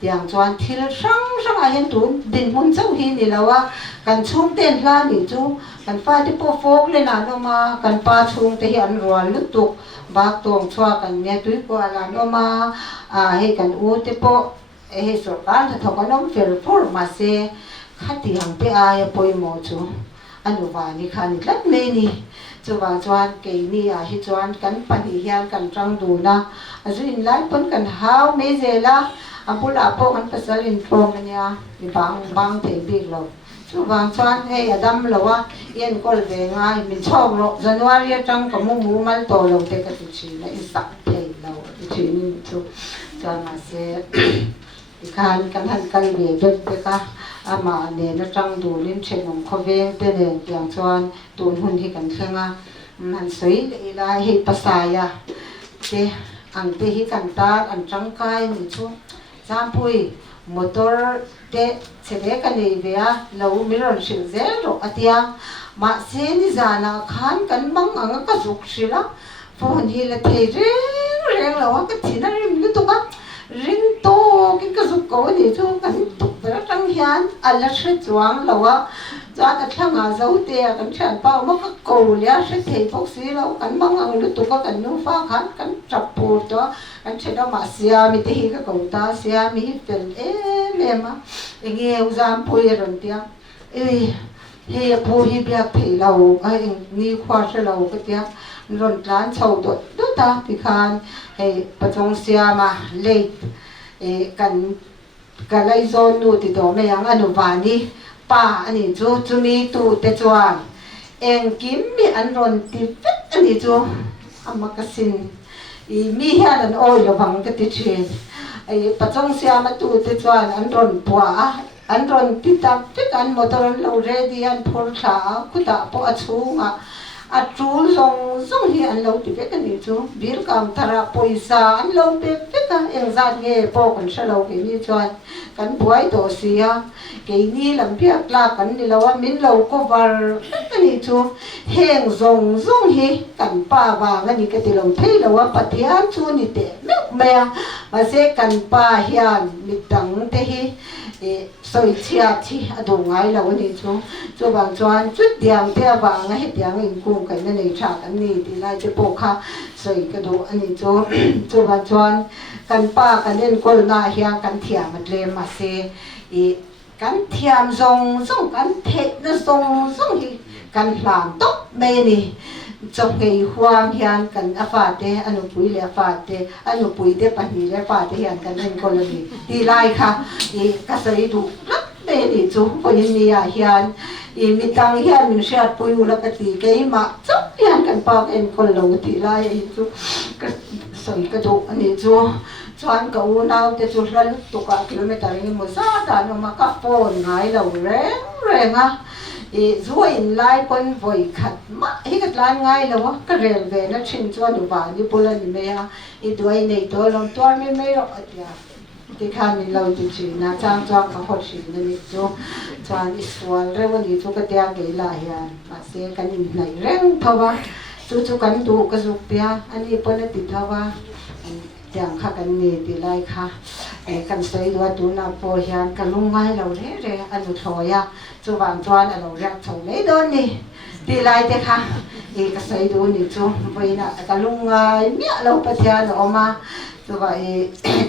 tiang chuan thil sang a hen tu din mun chau hi ni lawa kan chung ten hla ni chu kan fa ti po fok le na no ma kan pa chung te hi an rual lu tuk bak tong chua kan ne tui ko ala no ma he kan u te po he so kan tha ko nom fel for ma se khati hang pe a poi mo chu anu wa ni khan lat me ni chu wa chuan ke ni a hi chuan kan pa ni hian kan tang du na azu in lai pon kan hau me ze la apula po kan pasal in from nya ni bang te big lo chu wang chuan he adam lo wa yen kol ve ngai min chong lo january tang ka mu mal to lo te ka chi na in sak te lo chi ni chu chuan ma se ikhan kan han kan ve bet te ka ama ne na tang du lin chenom kho veng te ne tiang chuan tun hun hi kan thenga han soi le la he pasaya te ang te hi kan ta an tang kai ni chu sampui motor te chele ka nei ve a lo miron shil zel ro atia ma se ni zana khan kan mang anga ka zuk shila phone hi la thei reng lo ka thina rim lu to ka ring to kin ka zuk ko ni chu kan tuk ra tang hian ala hre chuang lo a cha ka thanga zo te kan chan pa ma ka ko lia hre thei phok si lo kan mang ang lu to ka kan nu fa khan kan trap pu to kan cheda ma sia mi te hi ka ko ta sia mi fel me ma enge uzam pui ron tia he pu hi bia thei lo ai ni khwa se lo ka tia ron tlan chau do ta ti khan he patong sia ma le kan kalai zon nu ti do me yang anu wani pa ani chu mi tu te chuan eng kim mi an ron ti vet ani chu amakasin mi hian an oi lo bang ka ti chen patong sia ma tu te chuan an ron pua an ron ti ta fit an motor lo ready an phur tha khuta po a chunga a trul zong hi an lo ti vet ani chu bil kam thara poisa an lo pe ka eng zat nge po kan sha lo ke ni chuan kan buai to sia ke ni lam pia kla kan ni lo min lo ko var ani chu heng zong hi kan pa wa ngani ke ti lo thei lo wa pathian chu ni te me ma se kan pa hian mi tang te hi soi chia chi adu ngai lo ni chu bang chuan chut diang te wa nga he diang in kung kan nei tha kan ni ti lai te po kha soi ka do ani chu bang chuan kan pa kan nen kol na hian kan thiam tle ma se kan thiam zong kan the na zong hi kan hlam tok me ni chok ngei huang hian kan afa te anu pui le afa te anu pui te pani le afa te hian kan nen kol ni ti lai kha ka sai du lat me ni chu ko ni ya hian mi tang hian min shat pui ula ka ti ke ma chok hian kan pa en kol lo ti lai chu ka soi ka do ani chu chuan ka u nau te chu hral tu ka kilometer ni mo sa ta no ma ka pon ngai lo reng a zuwa in lai pon voi khat ma hi ka tlan ngai lo ka rel ve na thin chuan du ba ni pula ni me a duai nei to lom twar me ro atia ti khan ni lo ti chi na chang ka hot shi ni chu chuan iswal re wa ni chu ka tia ge la hian ma se kan ni nai reng thawa chu kan du ka zu pia ani pon ti thawa yang kha kan ni ti lai kha kan sei wa tu na po hian kan lungai lo re anu thoya chu wang chuan alo rak chho nei don ni ti lai te kha ka sei du ni chu Vuina ka lungai mia lo pa thia lo ma chu ba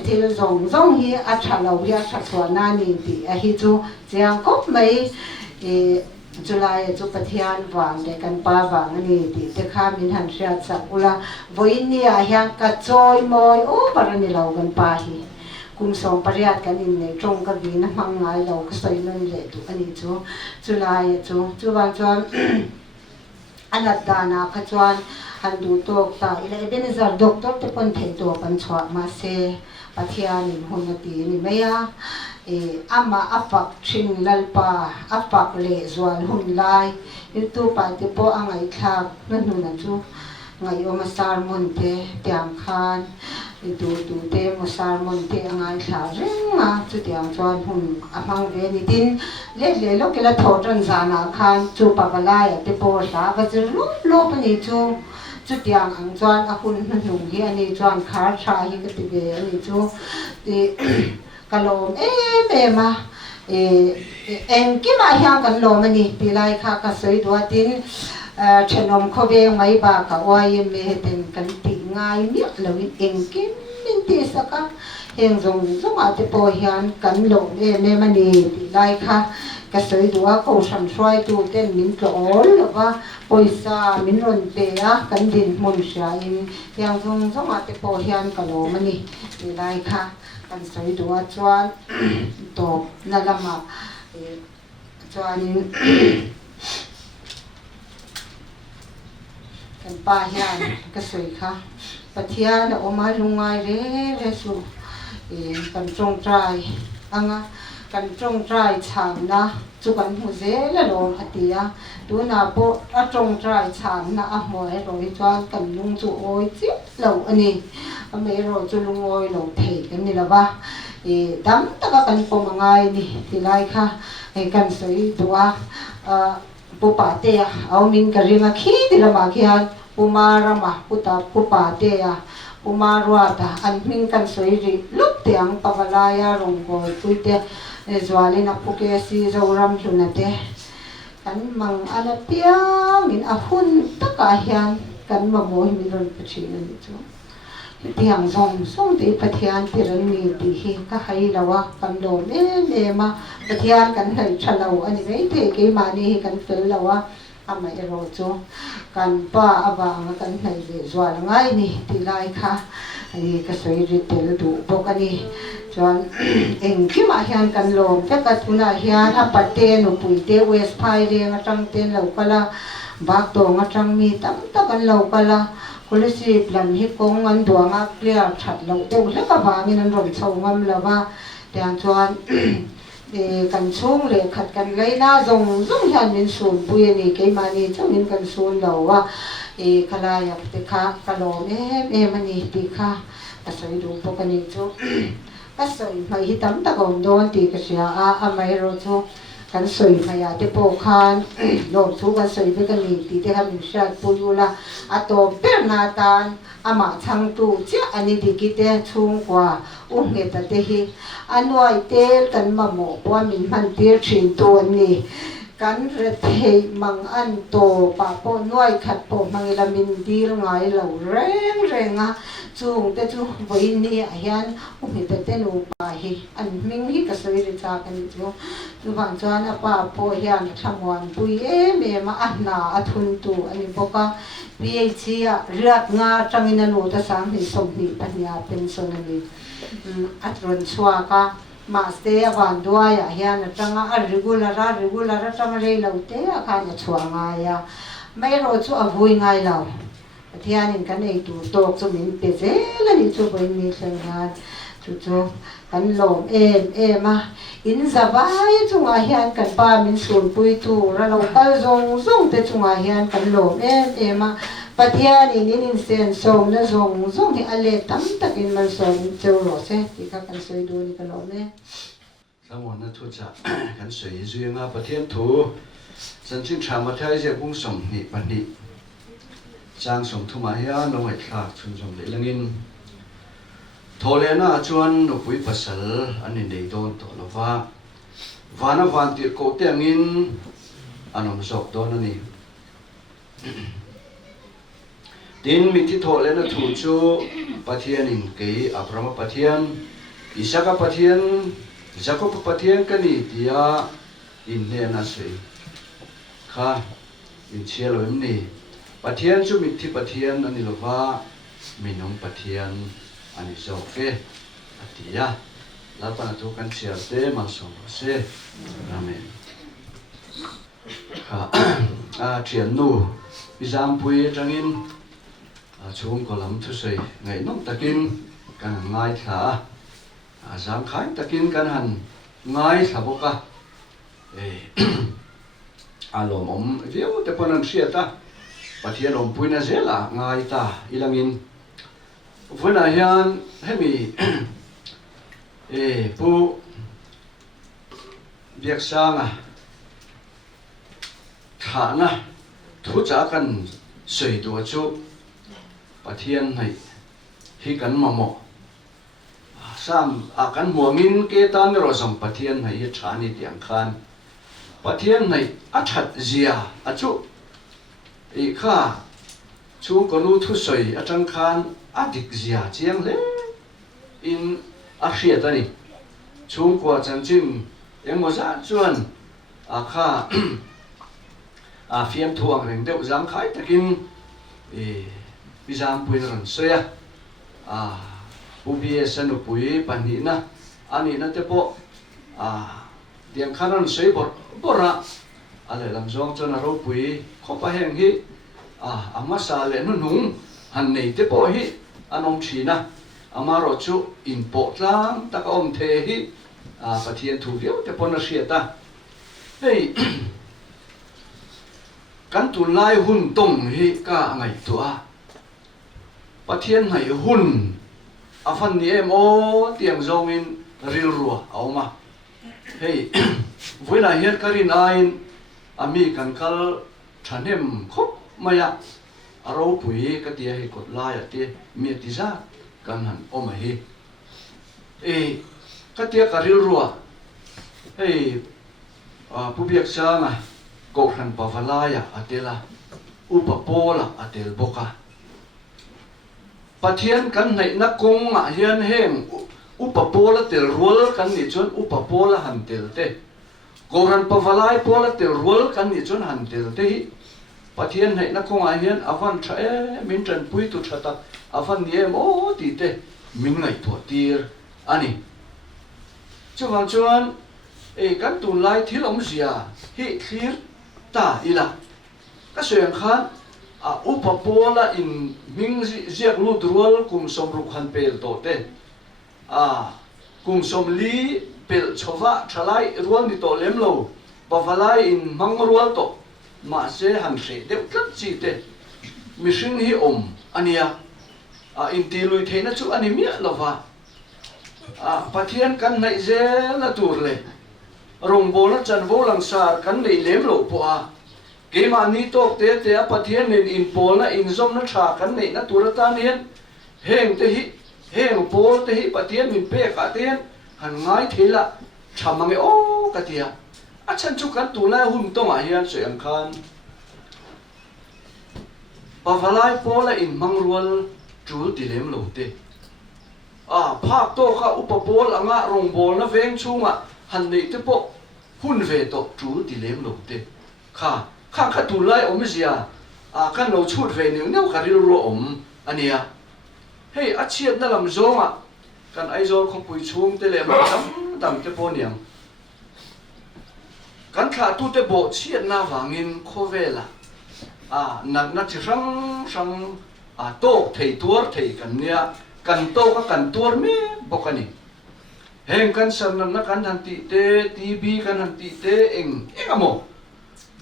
til zong hi a tha lo ya tha chwa na ni ti a hi chu chiang kop mai July chu pathian wang de kan pa wang ani ti te kha min han ria cha ula Vuina hian ka choi moi o parani lo kan pa hi kum som pariat kan in nei trong ka vi na mang ngai lo ka sai non le tu ani chu July chu wang chuan anat dana kha chuan han du tok ta ila ebenezer doctor te pon thei to pan chwa ma se pathian in honati ni meya ama apak thin lalpa apak le zual hun lai tu pa te po angai thak na nu na chu ngày ôm salmon thế tiang khan tu thế một salmon thế ngai thả reng mà chú tiang chuan hun amang ve ni tin le lo ke la thor ran zana khan chu pabalai te po sa va chu lo pa ni chu tiang ang chuan a hun lung hi ani chuan khar tha hi ka ti ve ani chu ti kalom mà em cái mà hiang kan lo mani ti lai kha ka soi do tin chenom kho ve mai ba ka wai me ten kan ti ngai ni lo in cái min ti saka heng zong a te po hian kan lo me mani ti lai kha ka soi do ko sam swai tu ten min ko ol lo ba poisa min ron te a kan din mon sha in hiang zong a te po hian ka lo mani ti lai kha kan soi do chuan to na lama chuan kan pa hian ka soi kha pathia na oma lungai re su kan trong trai anga kan trong trai chang na chu kan hu ze la lo atia tu na po a trong trai chang na a moi roi chuan kan lung chu oi chi lo ani a me ro chu lung oi lo thei kan ni la ba dam taka kan po mangai ni tilai kha kan soi tua pu pa te a au min ka ringa khi ti la ma khian pumara ma puta pupa te a pumarwa ta an min kan soi ri lup te ang pavalaya rong ko tuite zwalina puke si zoram hluna te kan mang ana piang min a hun taka hian kan ma mo mi ron pachina ni chu tiang zong song te pathian tiran mi ti hi ka hai lawa kan lo me ma pathian kan hai thalo ani nei te ke ma ni kan fel lawa amai ro chu kan pa awang kan hai le zwal ngai ni ti lai kha ai ka soi ri tel du bokani chuan eng ki ma hian kan lom te ka tuna hian a patte no puite west phai re nga tang ten lo kala bak to nga tang mi tam ta kan lo kala policy plan hi kong an duanga clear that lo deu le ka wangin an rom chho ngam lawa tiang chuan kan chung le khat kan leina zong hian min sun pui ni ke mani chamin kan sun lo wa khalaya te kha kalom em ani ti kha asoi du pokani chu kasoi mai hi tam ta kom don ti ka sia a mai ro chu kan soi mai a te po khan lo chu kan soi be kan ni ti te ha min sha puyula a to per na tan ama chhangtu cha ani ti ki te chung kwa u nge ta te hi anoi te kan ma mo wa min man tir thin tu ni kan re thei mang an to pa po noi khat po mangila min dir ngai lo renga chung te chu Vuina hian u mi te te no pa hi an ming hi ka soi ri cha kan chu chu bang chuan a pa po hian thamwan pui me ma a na a thun tu ani boka PH a riat nga tangina no ta sang ni som ni pania pension ani atron chua ka maste awan duaya hian atanga a regular atanga rei lo te a kha na chua nga ya mai ro chu a vui ngai lo pathian in kan ei tu tok chu min pe zela ni chu boi mi thlenga chu kan lom ma in zawai chunga hian kan pa min sun pui tu ra lo kal zong te chunga hian kan lom ma pathian in sen som na zong hi ale tam takin man som cheu ro se ti ka kan soi do ni ka lo me samon na thu cha kan soi zuinga pathian thu chan chin tha ma thai je bung som ni pani chang som thu ma hian no ngai thla chun som le langin thole na chuan no pui pasal ani nei don to lova vana van ti ko te angin anom zok don ani tin mi ti thole na thu chu pathian in ke abrama pathian isaka pathian jacob pathian kani tia in ne na sei kha in chelo ni pathian chu mi ti pathian ani lova minong pathian ani zok fe atia la pa tu kan chia te ma so se amen kha a thian nu izam pui tangin chung ko lam thu sei ngai nom takin kan ngai tha zam khai takin kan han ngai tha boka alom om viu te ponan sia ta pathian om puina zela ngai ta ilangin Vuina hian hemi pu Lalbiaksanga thana thu cha kan soi tu chu pathian này hi kan mamo sam akan muangin ke tan ro som pathian này hi thani tiang khan pathian này a that zia a chu i kha chu ko nu thu soi a tang khan a dik zia chiang le in a hria ta ni chung kwa chan chim em mo sa chuan a kha a fiam thuang reng deuh zang khai takin bizam puin ran soya ubi sanu pui panina ani na te po diang khanan sei bora ale lam zong chona ro pui khopa heng hi ama sa le nu nung han nei te po hi anom thina ama ro chu in po tlang ta ka om the hi pathian thu viau te po na hria ta hei kan tu lai hun tong hi ka ngai tua pathian này hun afan ni em o tiang zong in ril rua auma hey Vuina hian karin ain ami kan kal thanem khop maya aro pui ka tia hi kot lai ati mi ti za kan han oma hi ka tia ka ril rua hey Lalbiaksanga ko khan pavalaya atela upapola atel boka pathian kan nei na kong a hian heng upapola tel rual kan ni chon upapola han tel te goran pavalai pola tel rual kan ni chon han tel te hi pathian nei na kong a hian avan tha min tran pui tu thata avan ni em o ti te min ngai tho tir ani chuan chuan kan tu lai thil om zia hi thlir ta ila ka soyang khan upapola in ming ziak lu drual kum som ruk han pel to te kum som li pel chova thalai rual ni to lem lo pavalai in mang rual to ma se han se deuh tlat chi te mihring hi om ania in ti lui theina chu ani mia lova pathian kan nei zel na tur le rong bol na chan vo lang sar kan nei lem lo po ke ma ni tok te pathian nin in pol na in zom na tha kan nei na turata nian heng te hi heng pol te hi pathian min pe ka ten han ngai thela thamange o ka tia a chan chu kan tu lai hun to ma hian soyang khan pavalai pola in mangrual chu ti lem lo te phak to kha upapol anga rong bol na veng chunga han nei te po hun ve to chu ti lem lo te kha tu lai om zia kan lo chut ve neu neu ka ril ro om ania hei a chiat na lam zonga kan ai zol khong pui chung te le ma dam te po niang kan kha tu te bo chiat na wangin khovela na chi sang to thei tuar thei kan nia kan to ka kan tuar me bokani heng kan san na kan han ti te tv kan han ti te engamo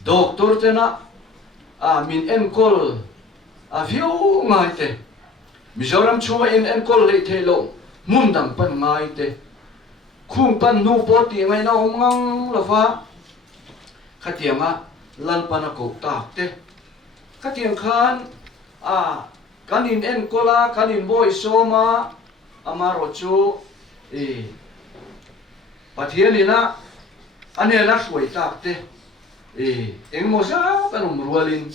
doctor te na min enkol view ngai te Mizoram chuma in enkol le the lo mun dam pan ngai te khung pan nu po ti ngai na om ngang lova khatianga lan pana ko ta te khatiang khan kanin enkola kanin boy soma amaro chu pathianina anela suai tak te engmo sa panum rualin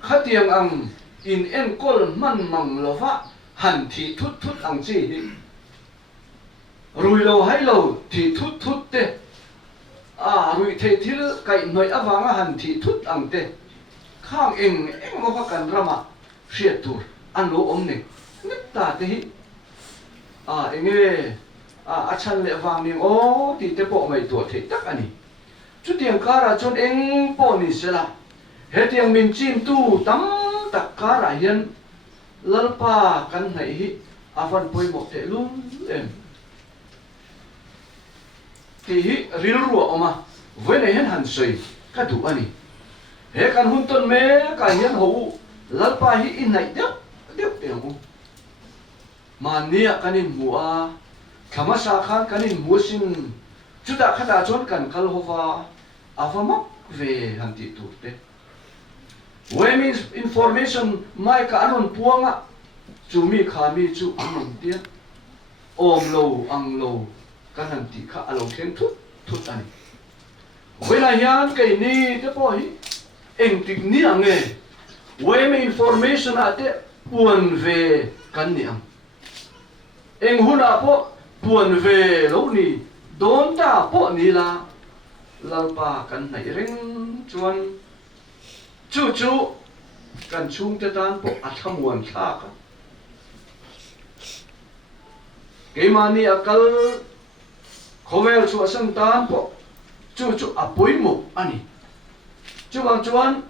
khatiang ang in enkol man mang lova han thi thut thut ang chi hi rui lo hai lo thi thut thut te rui the thil kai noi awanga han thi thut ang te khang engmo ka kan rama hriat tur an lo om ne nep ta te hi enge a chan le wang ning o ti te po mai to the tak ani chu tiang kara chon eng po ni sela he tiang min chin tu tam tak kara hian lalpa kan nei hi avan poi mo te lum em ti hi ril ruwa oma Vuina hian han soi ka du ani he kan hun ton me ka hian ho lalpa hi in nai dep emu mania kanin mua thamasa khan kanin musin chuda khada chon kan kalhova avama ve hanti turte when is information mai ka anon puanga chumi khami chu anon tia om lo ang lo kan hanti kha alo khen thut ani when I yan kai ni te po hi eng tik ni ange when information ate puan ve kan ni ang eng huna po puan ve lo ni don ta po ni la lalpa kan nai reng chuan chu kan chung te tan po athamuan tha ka keimani akal khovel chu asang tan po chu apoi mo ani chuan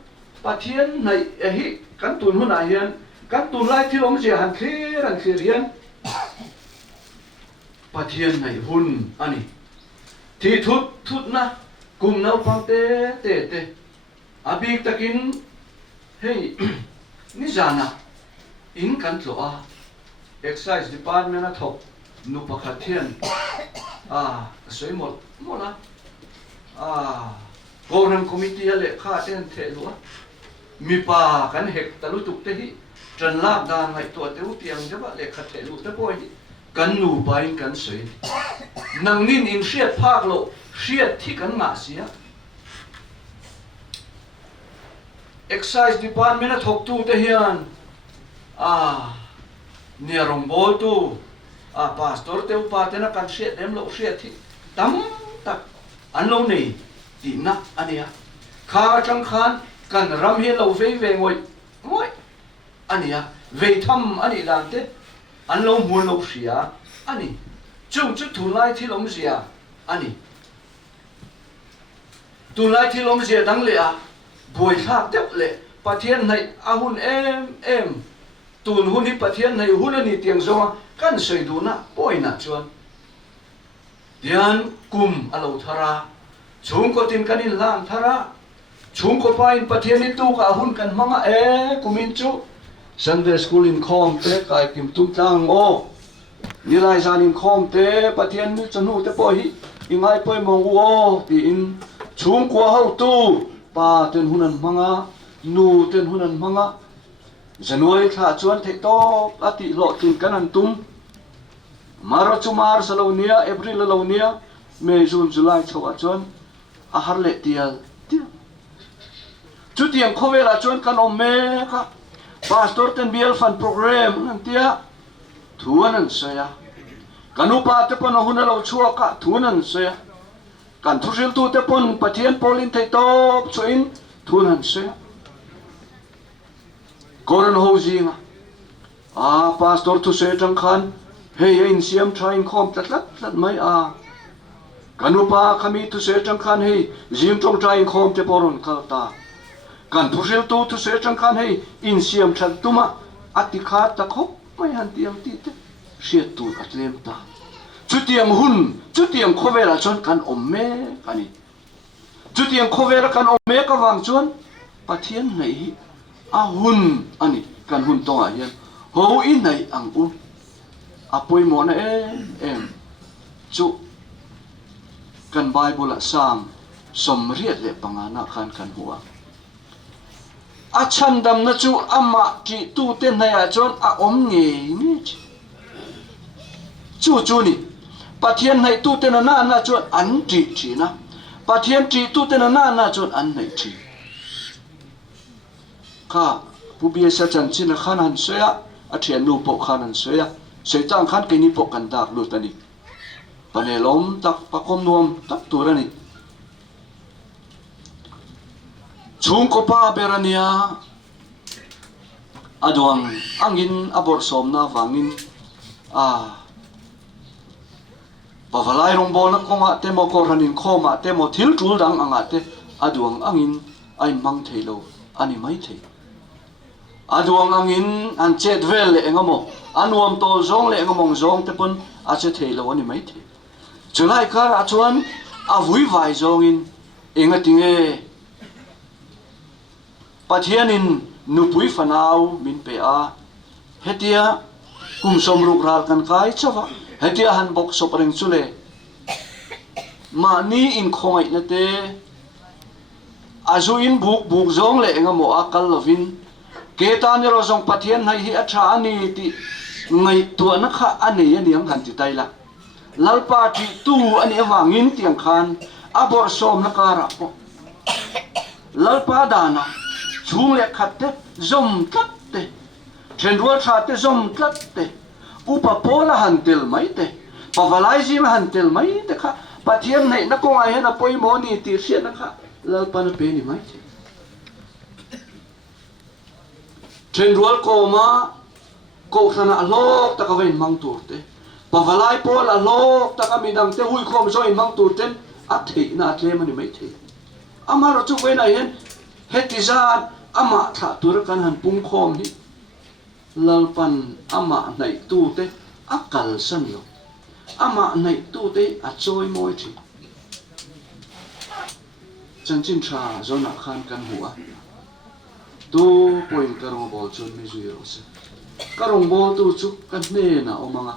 pathian nai hi kan tun huna hian kan tun lai thilom je han khir hian pathian nai hun ani thi thut na kum nau pang te abik takin hey ni jana in kan tlo a excise department a thok nu pakhathian soi mola Government committee le kha ten the lu mi pa kan hek talu tuk te hi tran lak dan ngai to te u tiang jaba le kha the lu te poi kan nu pai kan soi nang nin in hriat phak lo hriat thi kan nga sia excise department a thok tu te hian nia rong bol tu pastor te u pa te na kan hriat em lo hriat thi tam tak an lo nei ti na ania kha chang khan kan ram hi lo ve ngoi ania ve tham ani dan te an lo mun lo sia ani chu thu lai thi lom sia ani tu lai thi lom sia dang le a boi thak dep le pathian nei a hun em tun hun hi pathian nei hun ani tiang zonga kan sei du na poina chuan dian kum alo thara chung ko tin kanin lang thara chung ko pa in pathian ni tu ka hun kan manga kumin chu Sunday school in Chhangte kai kim tum tang o ni lai san in Chhangte pathian ni chanu te po hi ingai poi mong o ti in chung ko hau tu pa ten hunan manga nu ten hunan manga January tha chuan thei to ati lo tin kanan tum Maro chumar salonia April salonia May June July chawa chuan a har le tial chu tiang khowela chuan kan om me ka pastor ten bial fan program nang tia thuan an saya kanu pa te pon hun lo chua ka thuan an saya kan thusil tu te pon pathian polin thei top chuin thuan an saya koran ho jinga pastor thu se tang khan hey in siam trying khom tlat mai kanupa kami tu se chang khan hei zim tong trying khom te poron khalta kan thusil tu se chang khan hei in siam thal tuma ati kha ta khop mai han tiam ti te hriat tu atlem ta chutiam khowela chon kan omme kani chutiam khowela kan omme ka wang chon pathian nei a hun ani kan hun tonga hian ho in nei ang u apoi mo na em chu kan Bible sam som riat le pangana kan huwa a chandam na chu ama ki tu te naya chon a om nge mi chu ni pathian nei tu te na chon an ti na pathian ti tu te na chon an nei ti kha pubia sa chan chin khan han soya a thian nu po khan han soya seitang khan ke ni po kan dak lu tani panelom tak pakom nuam tak turani chung ko pa berania aduang angin abor somna wangin pavalai rong bol na konga temo ko ranin khoma temo thil tul dang anga te aduang angin ai mang thelo ani mai the aduang angin an chet vel le engamo anuam to zong le engomong zong te pon a che thelo ani mai the chulai kar a chuan a vui vai zong in enga tinge pathianin nupui fanau min pe a hetia kum som ruk ral kan kai chawa hetia han bok sopreng chule ma ni in khongai na te azuin buk zong le nga mo akal lovin ke ta ni ro zong pathian hai hi a tha ani ti ngai tu na kha ani ani ang kan ti tai la lalpa ti tu ani awangin tiang khan abor som na kara po lalpa dana chung le khat te zom tat te chen rual tha te zom tat te upa pola hantel mai te pavalai ji ma hantel mai te kha pathian nei na ko ai na poi mo ni ti sia na kha lalpa na pe ni mai te chen rual ko ma ko sana lok ta ka ven mang tur te pavalai pol a lok ta ka midang te hui khom zo in mang tur ten a thei na tle mani mai thei amaro chu ven ai hen hetizan ama tha tur kan han pung khom hi lalpan ama nei tu te akal san lo ama nei tu te a choi moi thi chan chin tha zona khan kan hua tu point karong bol chun mi zui ro se karong bol tu chu kan ne na omanga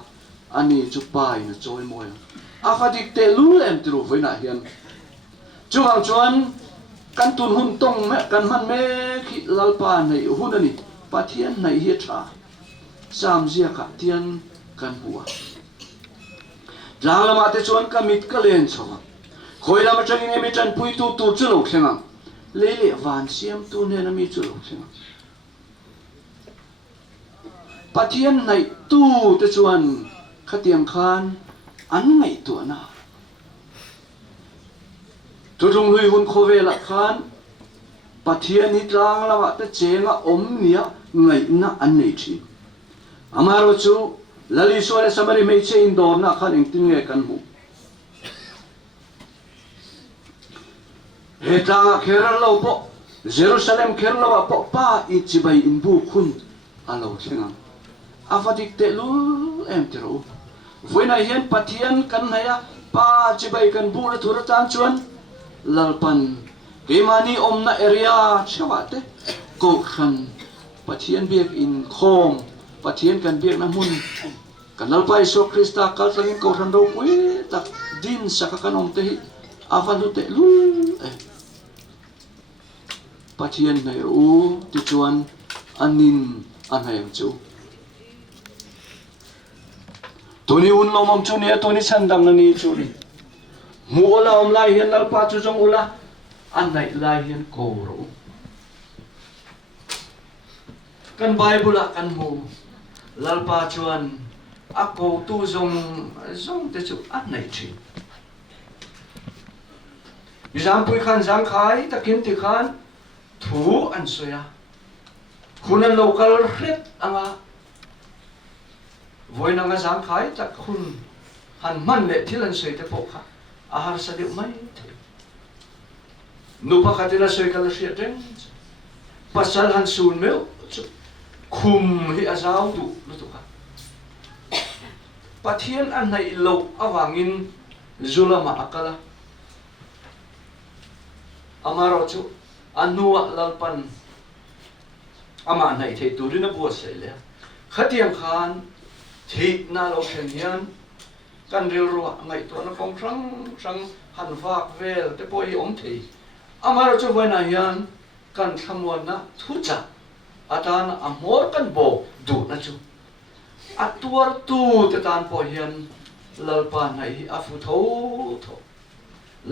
ani chu pai na choi moi afadik te lu em tru Vuina hian chu hang chuan kan tun hun tong me kan man me khi lalpa nei hun ani pathian nei hi tha sam zia kha tian kan hua lama te chuan kamit ka len chawa khoi lama changin emi chan pui tu tu chu lo thlenga lele van siam tu ne na mi chu lo thlenga pathian nei tu te chuan khatiam khan an ngai tu na tu rung hui hun khove la khan pathian ni tlang lama te chenga om nia ngai na an nei thi amaro chu lali sore samari mei che in dor na khan ing tin nge kan mu he tanga kheral lo po Jerusalem kherlo po pa i chibai in bu khun alo thenga afadik te lu em tero Vuina hian pathian kan haya pa chibai kan bu la thura chan chuan lalpan kemani omna area chawate ko khan pathian biak in khom pathian kan biak na mun kan lalpai so krista kal tangin ko ran ro pui tak din saka kanom te avalu te lu pathian nei u ti chuan anin anayang chu tuni un lomam chu ni tuni chandang na ni chu ni mu ola om lai hian lalpa chu jong ula an nai lai hian ko ro kan bible kan mu lalpa chuan a ko tu zong te chu an nai thi bizam pui khan jang khai takin ti khan thu an soya khunan local ret anga Vuina nga jang khai tak khun han man le thilan sei te po kha ahar sa de mai the nu pa khatina sei kala sia ten pasal han sun meu khum hi azau du lu tu kha pathian an nai lo awangin zulama akala amaro chu anua lalpan ama nai the turina bo sei le khatiam khan thi na lo khen hian kan ril ro ngai to na kong sang han vak vel te poi om thei amaro chu Vuina hian kan thamon na thu cha atana amor kan bo du na chu atuar tu te tan po hian lalpa nai afu tho tho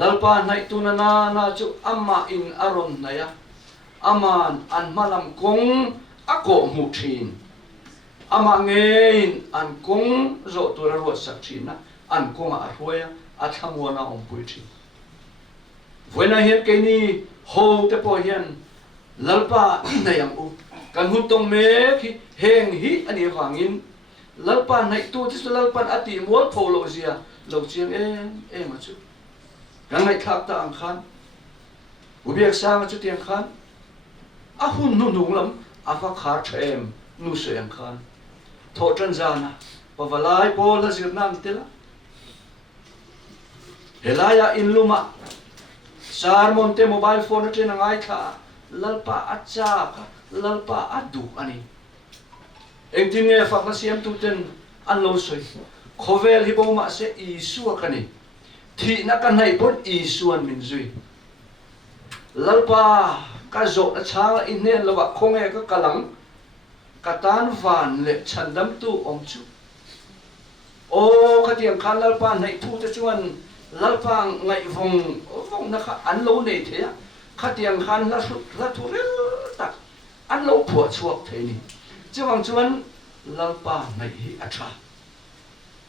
lalpa nai tu na chu amma in aron na ya aman an malam kong ako mu thin ama ngein an kong zo tu ro sak thina an kong a hroya a thamona om pui thi Vuina hian ke ni ho te po hian lalpa inayam u kan hun tong me khi heng hi ani wangin lalpa nai tu ti lalpan ati mol pholo zia lo chiang em ma chu kan ngai thak ta ang khan Lalbiaksanga chu tiang khan a hun nu nung lam afa khar them nu se ang khan tho tran jana pavalai pol la zirnam tela helaya in luma sarmon te mobile phone te na ngai tha lalpa acha lalpa adu ani eng tin nge fa siam tu ten an lo soi khovel hi bo ma se isu akani thi na kan hai pon isuan min zui lalpa ka zo na cha in ne lawa khonge ka kalang katan van le chandam tu om chu o khatiang khan lalpa nei thu te chuan lalpa ngai vong na kha an lo nei the khatiang khan la thu re tak an lo phuat chuak the ni chuang chuan lalpa nei hi atha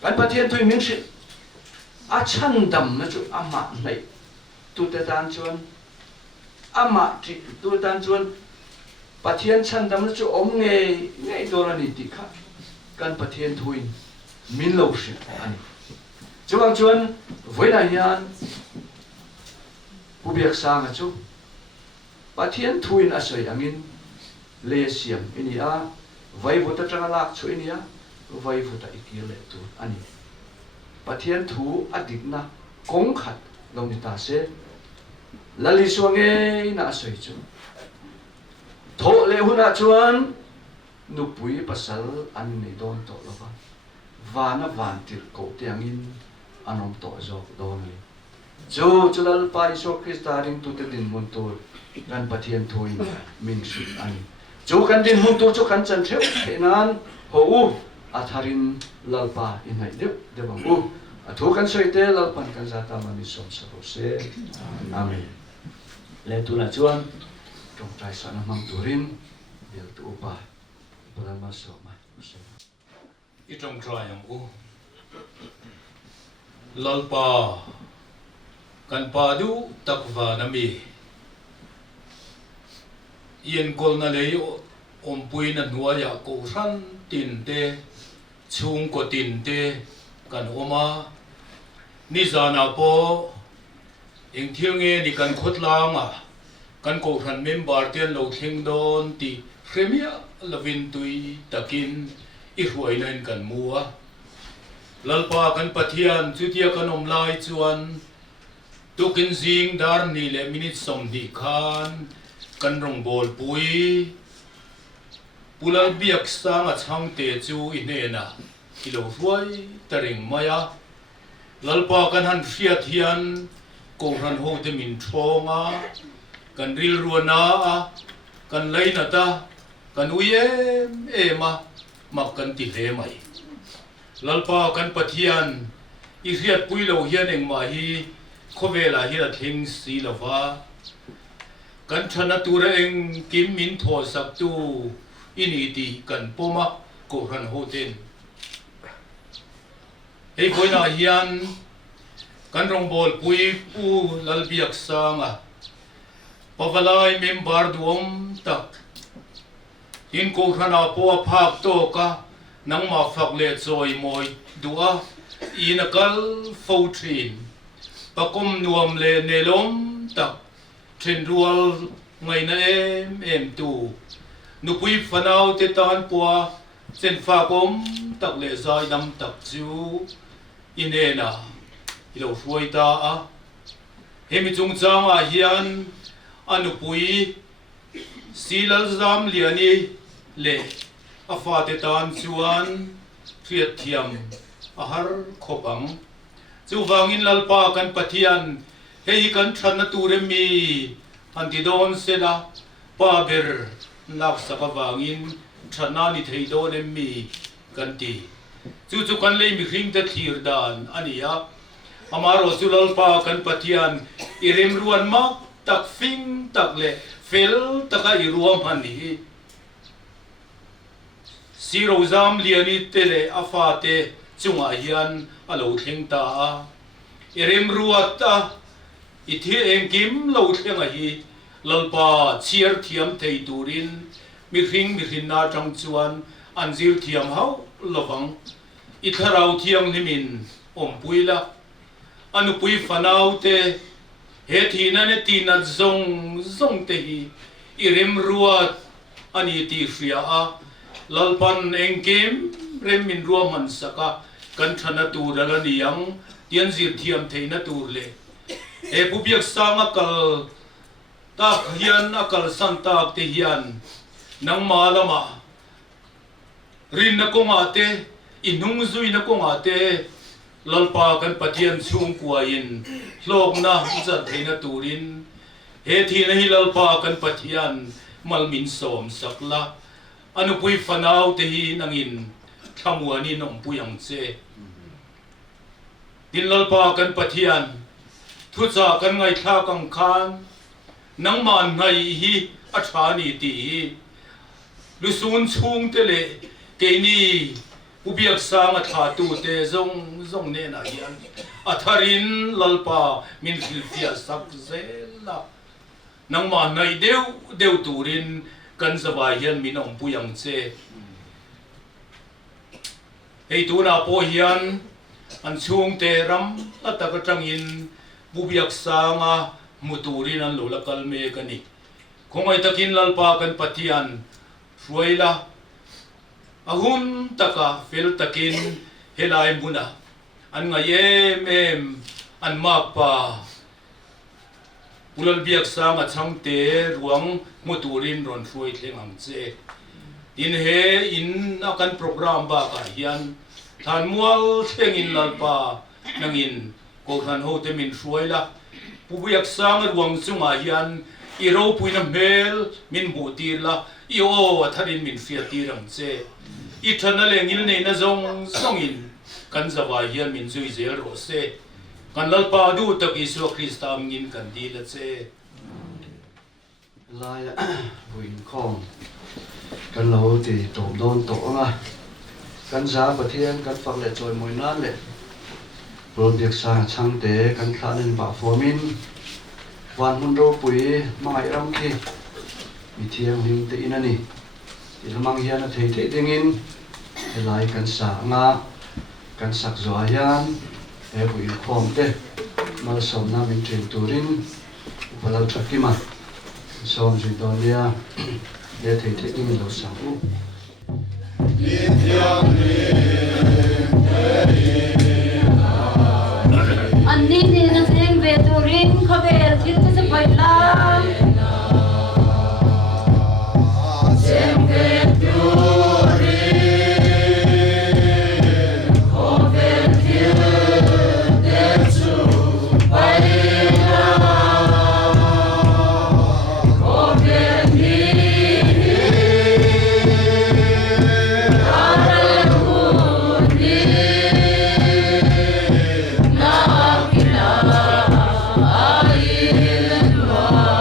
kan pathian thui min shi a chan dam na chu ama nei tu te dan chuan ama ti tu dan chuan pathian chan dam na chu om nge dorani ti kha kan pathian thui min lo shi ani chuang chuan Vuina hian Lalbiaksanga chu pathian thuin a soi angin le siam ini a vai vuta tanga lak chu ini a vai vuta ikil le tu ani pathian thu adikna kong khat lom ta se lali suange na soi chu tho le huna chuan nupui pasal an nei don to lova vana van tir ko te angin anom to zo don li chu chulal pa iso krista ring tu te din mun tu kan pathian thui min su ani chu kan din mun tu chu kan chan theu thenan ho u atharin lalpa in hai de bang u athu kan soi te lalpan kan za ta mani som sa ro se amen le tu la chuan trong trai sa na mang turin bil tu pa palama so mai i trong trai yang u lalpa kan pa du takwa na mi yen kol na le om pui na nuwa ya ko ran tin te chung ko tin te kan oma ni za na po eng thil nge ni kan khot la ma kan ko ran member ten lo thing don ti premier lovin tui takin i huai nan kan mua lalpa kan pathian chutia kan om lai chuan tukin zing dar ni le minute som di khan kan rong bol pui Lalbiaksanga Chhangte chu inena ilo ruai taring maya lalpa kan han fiat hian ko ran ho te min thonga kan ril ruana a kan leina ta kan uiem ema mak kan ti hle mai lalpa kan pathian i riat pui lo hian eng ma hi khovela hi la thing si lova kan thana tura eng kim min tho sak tu ini ti kan poma ko ran ho ten ei Vuina hian kan rong bol pui u Lalbiaksanga pavalai member duom tak in ko rana po phak to ka nang ma phak le choi moi dua inakal fotrin pakom nuam le nelom tak thin rual ngai na em tu nupui fanau te tan pua chen fa kom tak le zai dam tak chu inena ilo fuai ta a hemi chung changa hian anupui silal zam liani le afa te tan chuan thiat thiam ahar khopang chu wangin lalpa kan pathian hei kan thana ture mi antidon sela pa ber nak saka wangin thana ni theidon mi kan ti chu kan le mi hring te thir dan ania amaro chu lalpa kan pathian irem ruan mak tak fing tak le fel taka iruam hani siro zam liani tele afate chunga hian alo theng ta a irem ruata ithi engkim lo thenga hi lalpa chiar thiam thei turin mi hring na tang chuan anzir thiam hau lovang itharau thiang nimin om puila anu pui fanau te he thina ne tina zong te hi irem ruat ani ti hria a lalpan engkem remin ruam han saka kan thana tur ala niang tian zir thiam theina tur le e Lalbiaksanga kal tak hian akal santak te hian nang malama rin na kong ate inung zui na kong ate lalpa kan patian chung kuain lok na zat theina turin he thi na hi lalpa kan patian malmin som sakla anu pui fanau te hi nangin thamuani nom puyang che din lalpa kan patian thu cha kan ngai thla kang khan nang man ngai hi a thani ti lu sun chung te le ke ni Lalbiaksanga tha tu te zong ne na hian atharin lalpa min khilfia sak zela nang ma nai deu turin kan zawa hian min ong puyang che ei tu na po hian an chung te ram ataka tangin Lalbiaksanga muturin an lo lakal me kani khongai takin lalpa kan patian ruaila ahun taka fel takin helai muna an ngai em an mapa Lalbiaksanga Chhangte ruang muturin ron ruai thlengam che in he in akan program ba ka hian than mual thengin lalpa nangin ko than ho te min ruaila Lalbiaksanga ruang chunga hian iro puina mel min butir la io atharin min fiati rang che i thana le ngil nei na zong songin kan zawa hian min zui zel ro se kan lalpa du tak Isu Krista ngin kan di la che lai Vuin khom kan lo ti tom don to nga kan za pathian kan fak le choi moi na le Lalbiaksanga Chhangte kan thanin ba formin wan mun ro pui mai ram khi mi thiam hing te inani ilmang hian a thei thei dingin helai kan sa nga kan sak zo hian e Vuin khom te mal som na min trin turin upalal thakima som ji donia le thei thei dingin lo sang u Anni ni na seng ve turin khaber thil ka sapai la seng ve turin khaber thil de chu pai la khaber ni aral hu ni na kila ai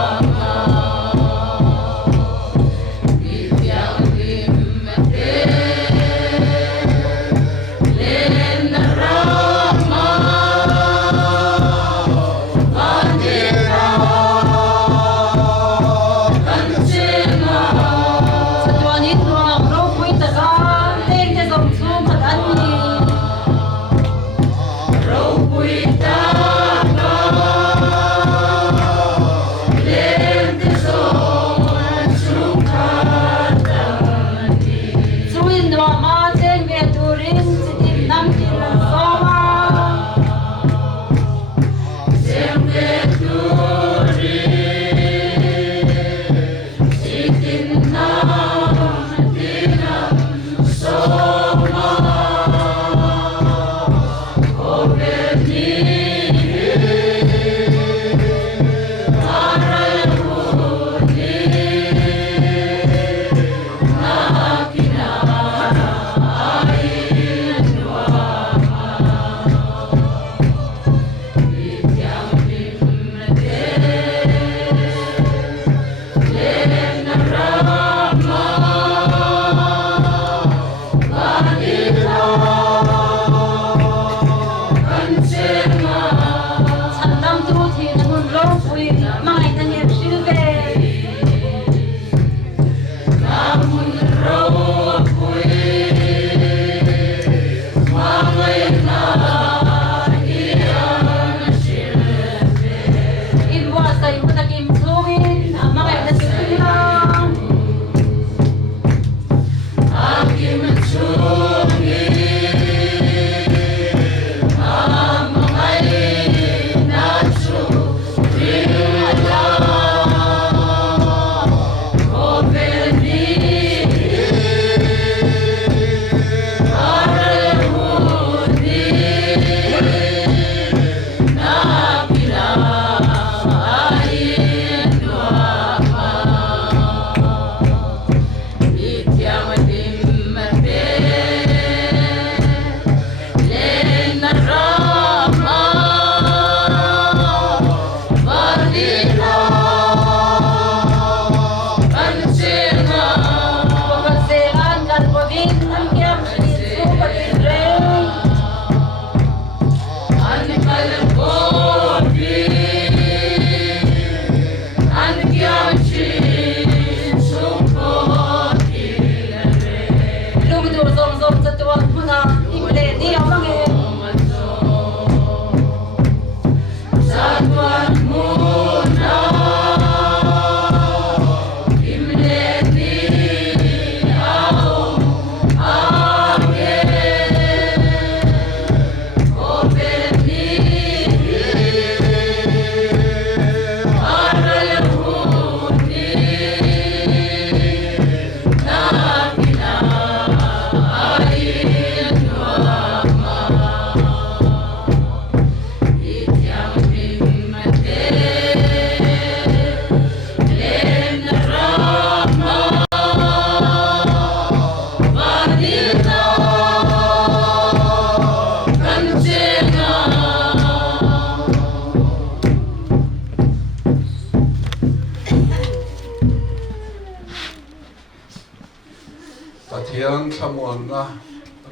pathian thamuan na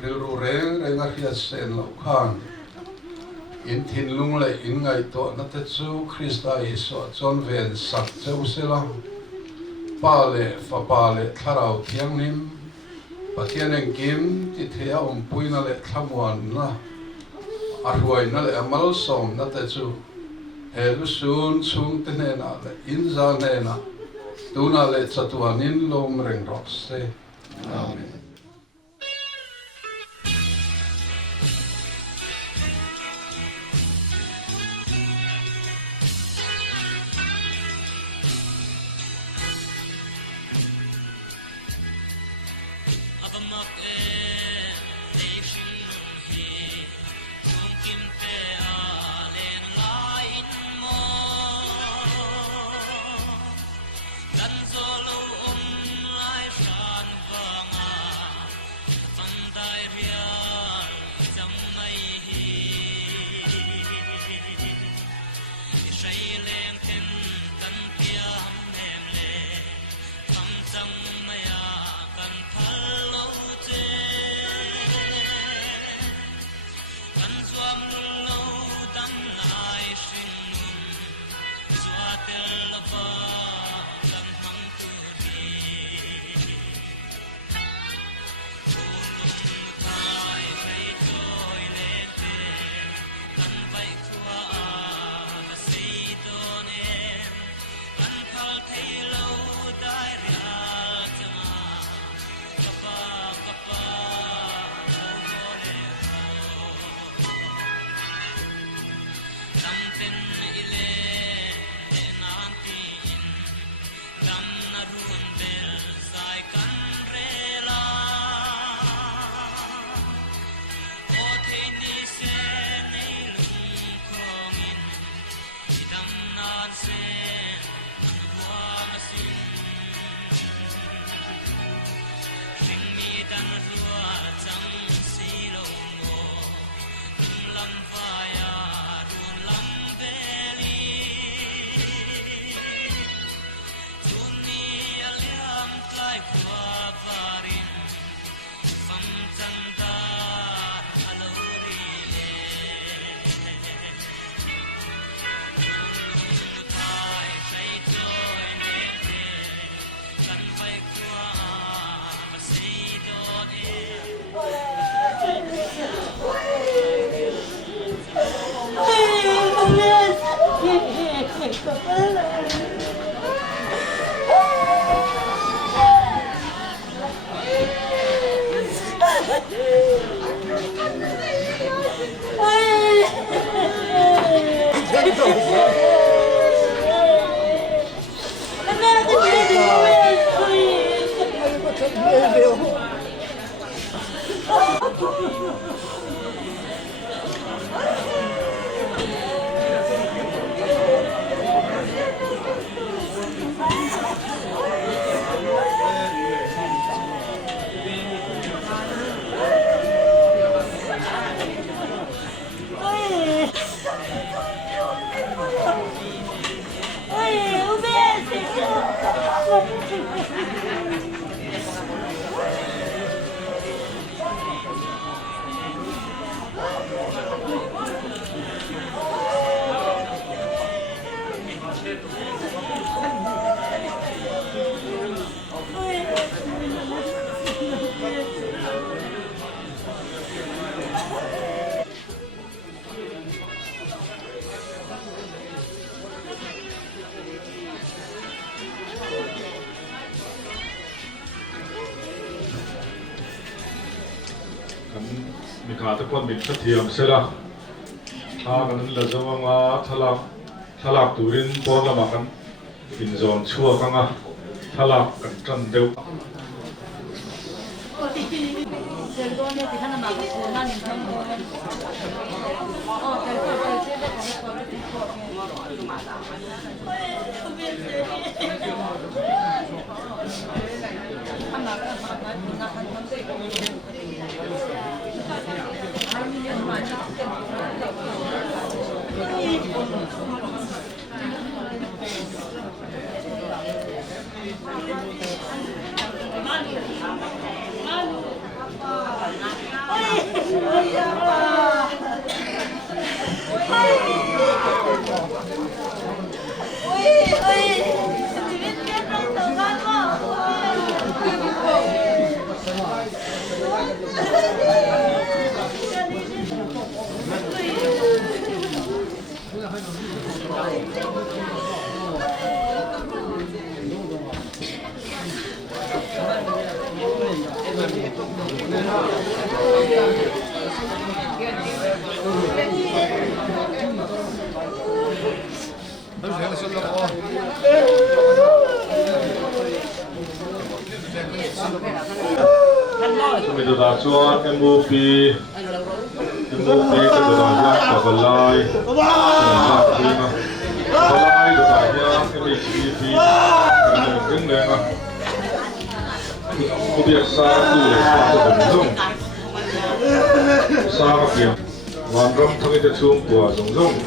rilru reng a hiat sen lo khan in thin lung le in ngai to na te chu Krista Isu chon ven sak cheu sela pa le fa pa le tharau thiang nim pathian engkim ti thea puina le thamuan na a ruai na le amal som na te chu helu sun chung te ne na le in za ne na tuna le chatuanin lom reng rok se amen. Mikata kon min sathiam sela kan la zawanga thalak turin pon lama kan in zon chua kanga thalak kan tran deu Manu. Kami tu dah cuan MOP tu dah yang kabalai, kabalai tu dah yang MHP, keng leng biasa tu satu sangat yang wanram kami tu cium kuah zong.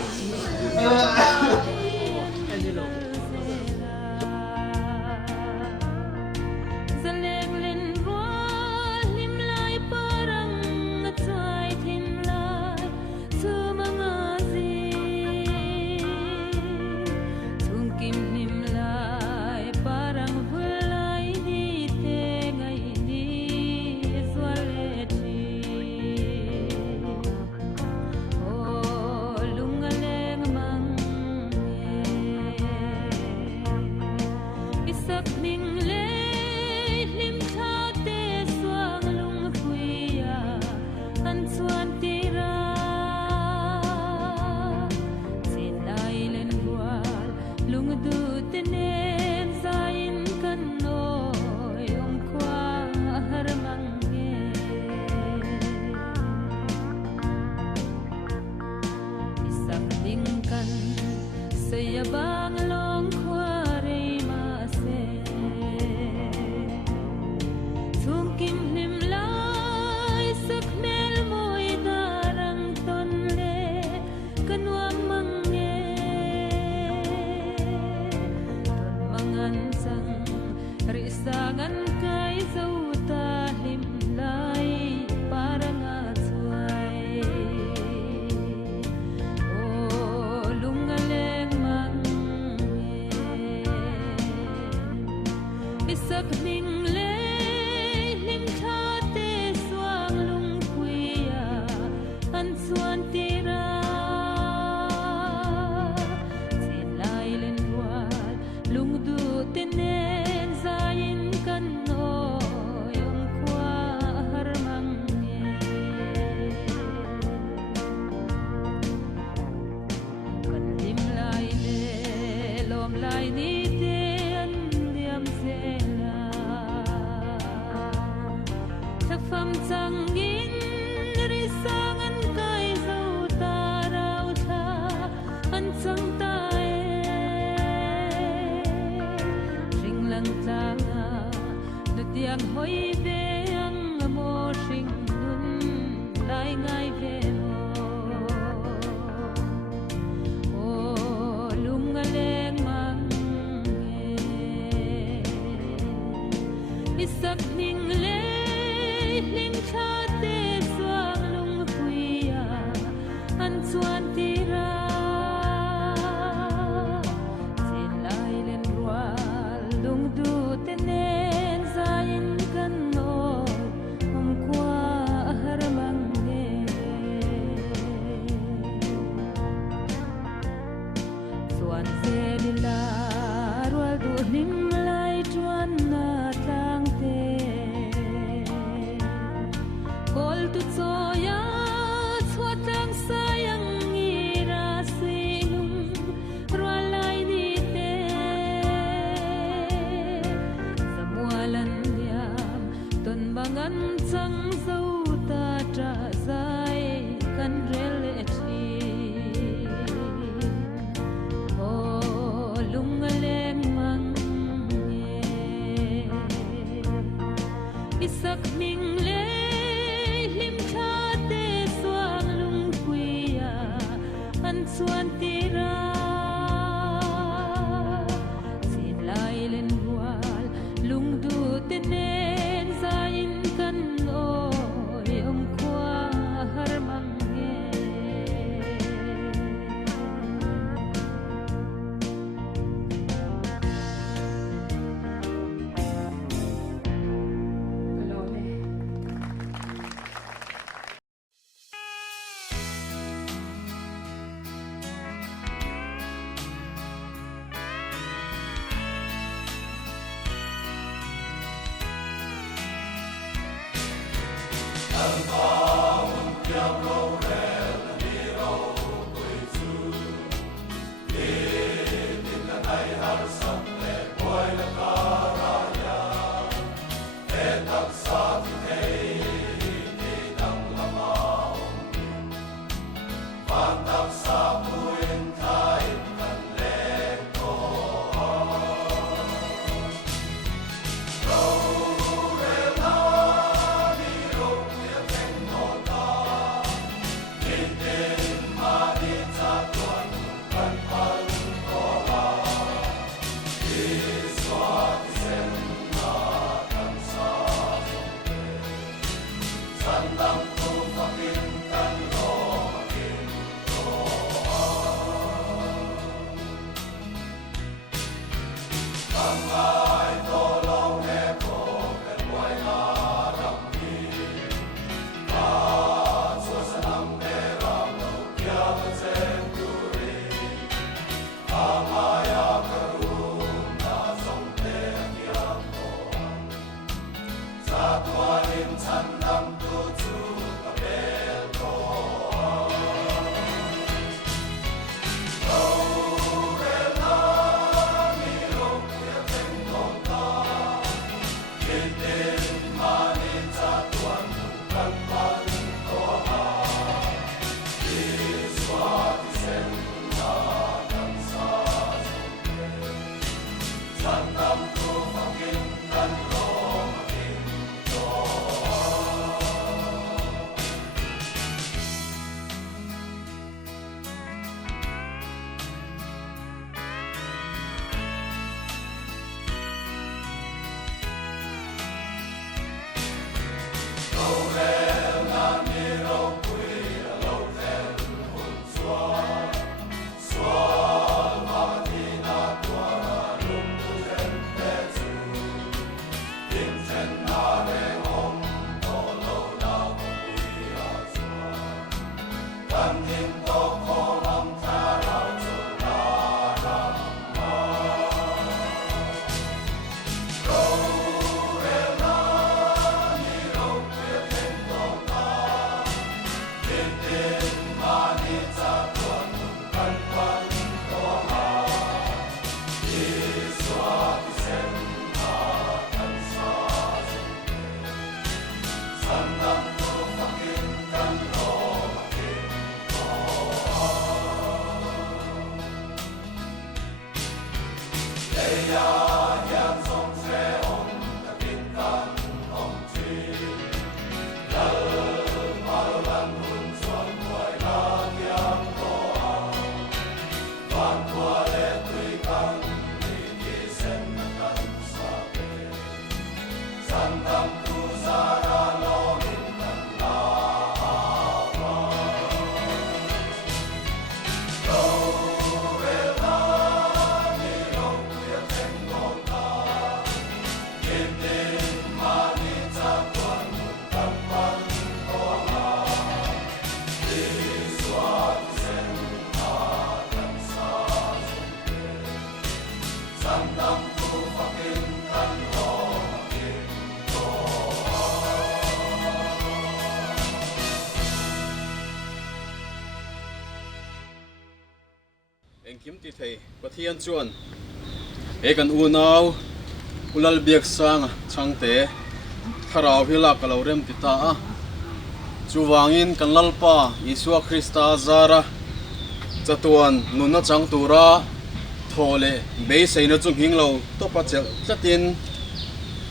Vuina Anh kiếm thì thầy có thiên chuan ấy cần u nào u Lalbiaksanga Chhangte kharau hila kalorem tita chu wangin kan lalpa Isua Krista zara chatuan nuna changtura thole be seina chung hinglo to pachel chatin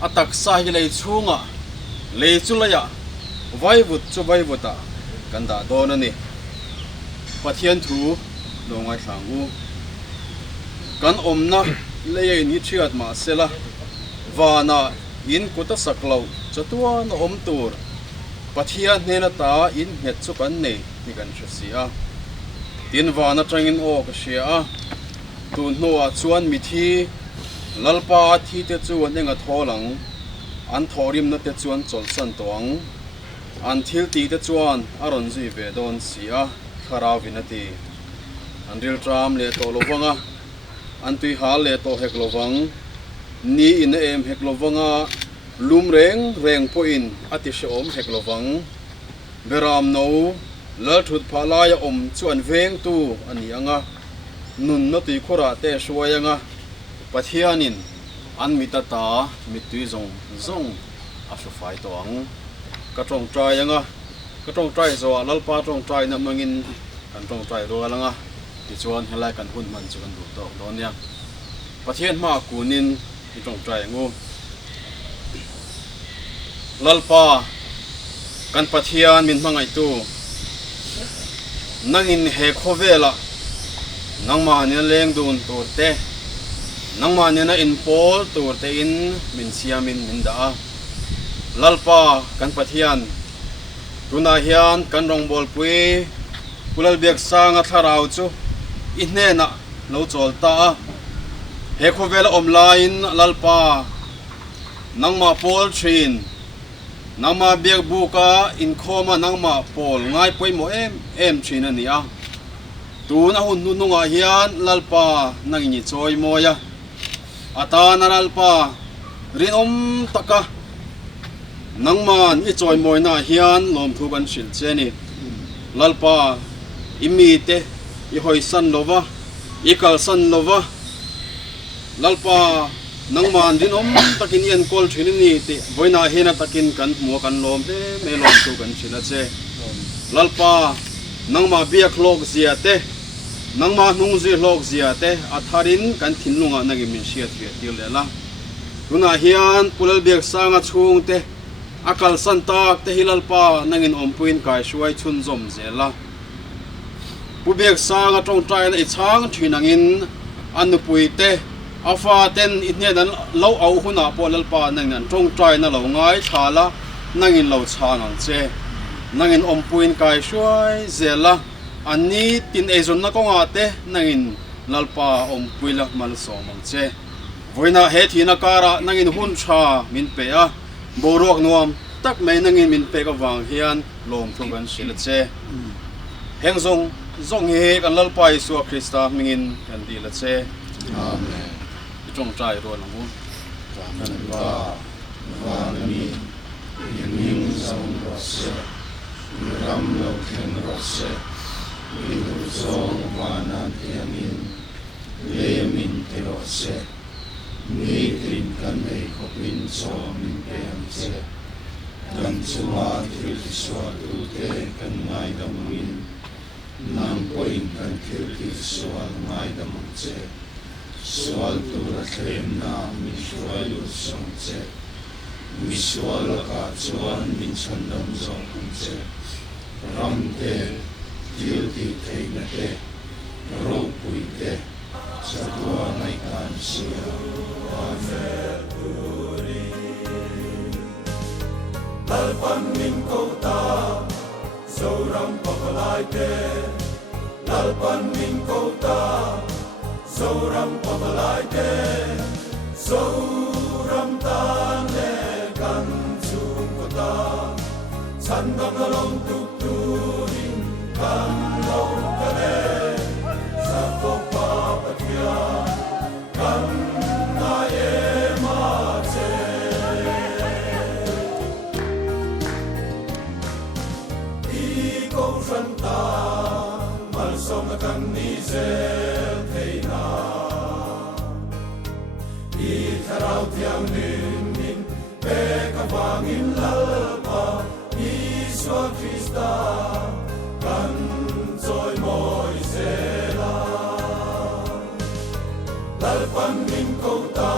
atak sa hi lei chunga lei chulaya vaivut chu vaivuta kanda donani pathian thu dongai sangu kan omna lei ni thiat ma sela wana in kuta saklo chatuan om tur pathian nena ta in het chu kan nei ni kan thsia tin wana tangin o ka sia tun noa chuan mi thi lalpa thi te chuan enga tholang an thorim na te chuan cholsan tawng an thil ti te chuan aron ji ve don sia kharavinati an ril tram le to lovanga an tui hal le to heklovang ni in em heklovanga lum reng po in ati shom heklovang beram no lal thut phalaya om chuan veng tu ani anga nun na tui khora te suayanga pathianin an mitata mitui zong asu fai toang ka tong trai anga ka tong trai zo lalpa tong trai na mangin kan tong trai ro alanga ti chuan helai kan hun man chu kan du to don ya pathian ma kunin ti tong trai ngu lalpa kan pathian min mangai tu nangin he khovela nangma ne leng dun tur te nangma ne na in pol tur te in min siamin min da lalpa kan pathian tuna hian kan rong bol pui Lalbiaksanga tharau chu inhena lo chol ta he khovel online lalpa nangma pol thin nangma biak buka in khoma nangma pol ngai poimo em thin ania tuna hun nununga hian lalpa nangini choi moya ata na lalpa rin taka nangman I choi moina hian lom thu kan sil cheni lalpa imite I hoi san lova ikal san lova lalpa nangman din takin yan kol thini ni ti Vuina hena takin kan mo kan lom te me lom thu kan chila che lalpa nangma biak lok zia te nangma nung zi lok zia te atharin kan thinlunga nagi min siat fe tilela tuna hian Lalbiaksanga chhungte akal santak te hilalpa nangin ompuin kai suai chun zom zela Lalbiaksanga tong trai na ichang thinangin anupuite afa ten itne dan lo au huna po lalpa nangin tong trai na lo ngai thala nangin lo changang che nangin ompuin kai suai zela ani tin ezon na konga te nangin lalpa ompuila mal somang che Vuina he thina kara nangin hun cha min pe a borok nuam tak mai nangin min pe ka wang hian lom thung kan sil che heng zong he kan lalpa Isu Krista mingin kan di la che amen trong trai ro lang hu kan ba mi yin zong ro se ram lo ken ro se mi zong wana tiamin le min te ro se mi trin kan nei ko pin so min pe am che dan chuma thil so tu te kan ngai dam min nam poin kan thil ki so ngai dam che soal tu ra thlem na mi sual u song che mi sual ka chuan min chan dam zong che ram te til ti thei na te ro pui te Satua nai kan sia lalpan min kota zoram papalai te lalpan min kota zoram papalai te zoram tan le kan chung kota chan dam long tu turin kan lo kale sa ko pa patia kan na e ma che I ko san ta mal som kan ni zel theina I tharau tiang min pe ka wangin lalpa Isu Krista kan joy moi zela lalpan min kota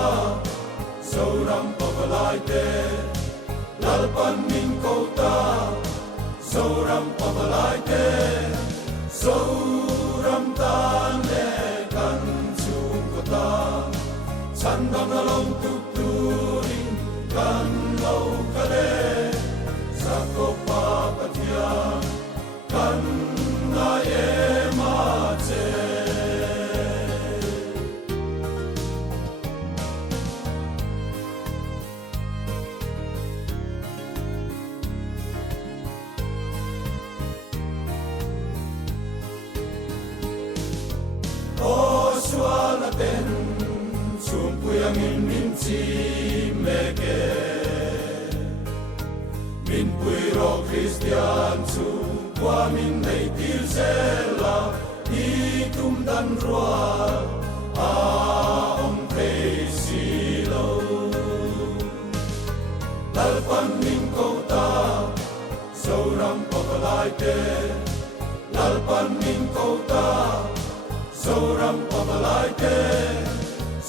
zoram papalai te lalpan min kota zoram papalai te zoram tan le kan chung kota chan dam na long tu turin kan lo kale sa ko pa patia kan na e ma che suala ten sumpuyang min chi meke min puiro Christian su qua min nei til zela I tum dan roa a om thei silo lalpan min kota zoram papalai te lalpan min kota zoram papalai te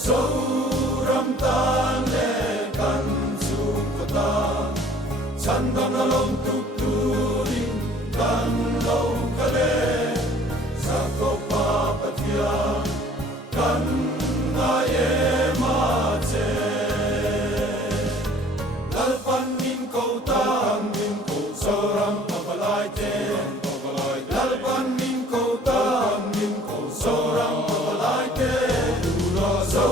zoram tan le kan chung kota chan dam na long tu turin kan lo kale sa ko pa patia kan na e ma che lalpan min kota zoram papalai te lalpan min kota zoram papalai te du lo zo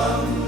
Sang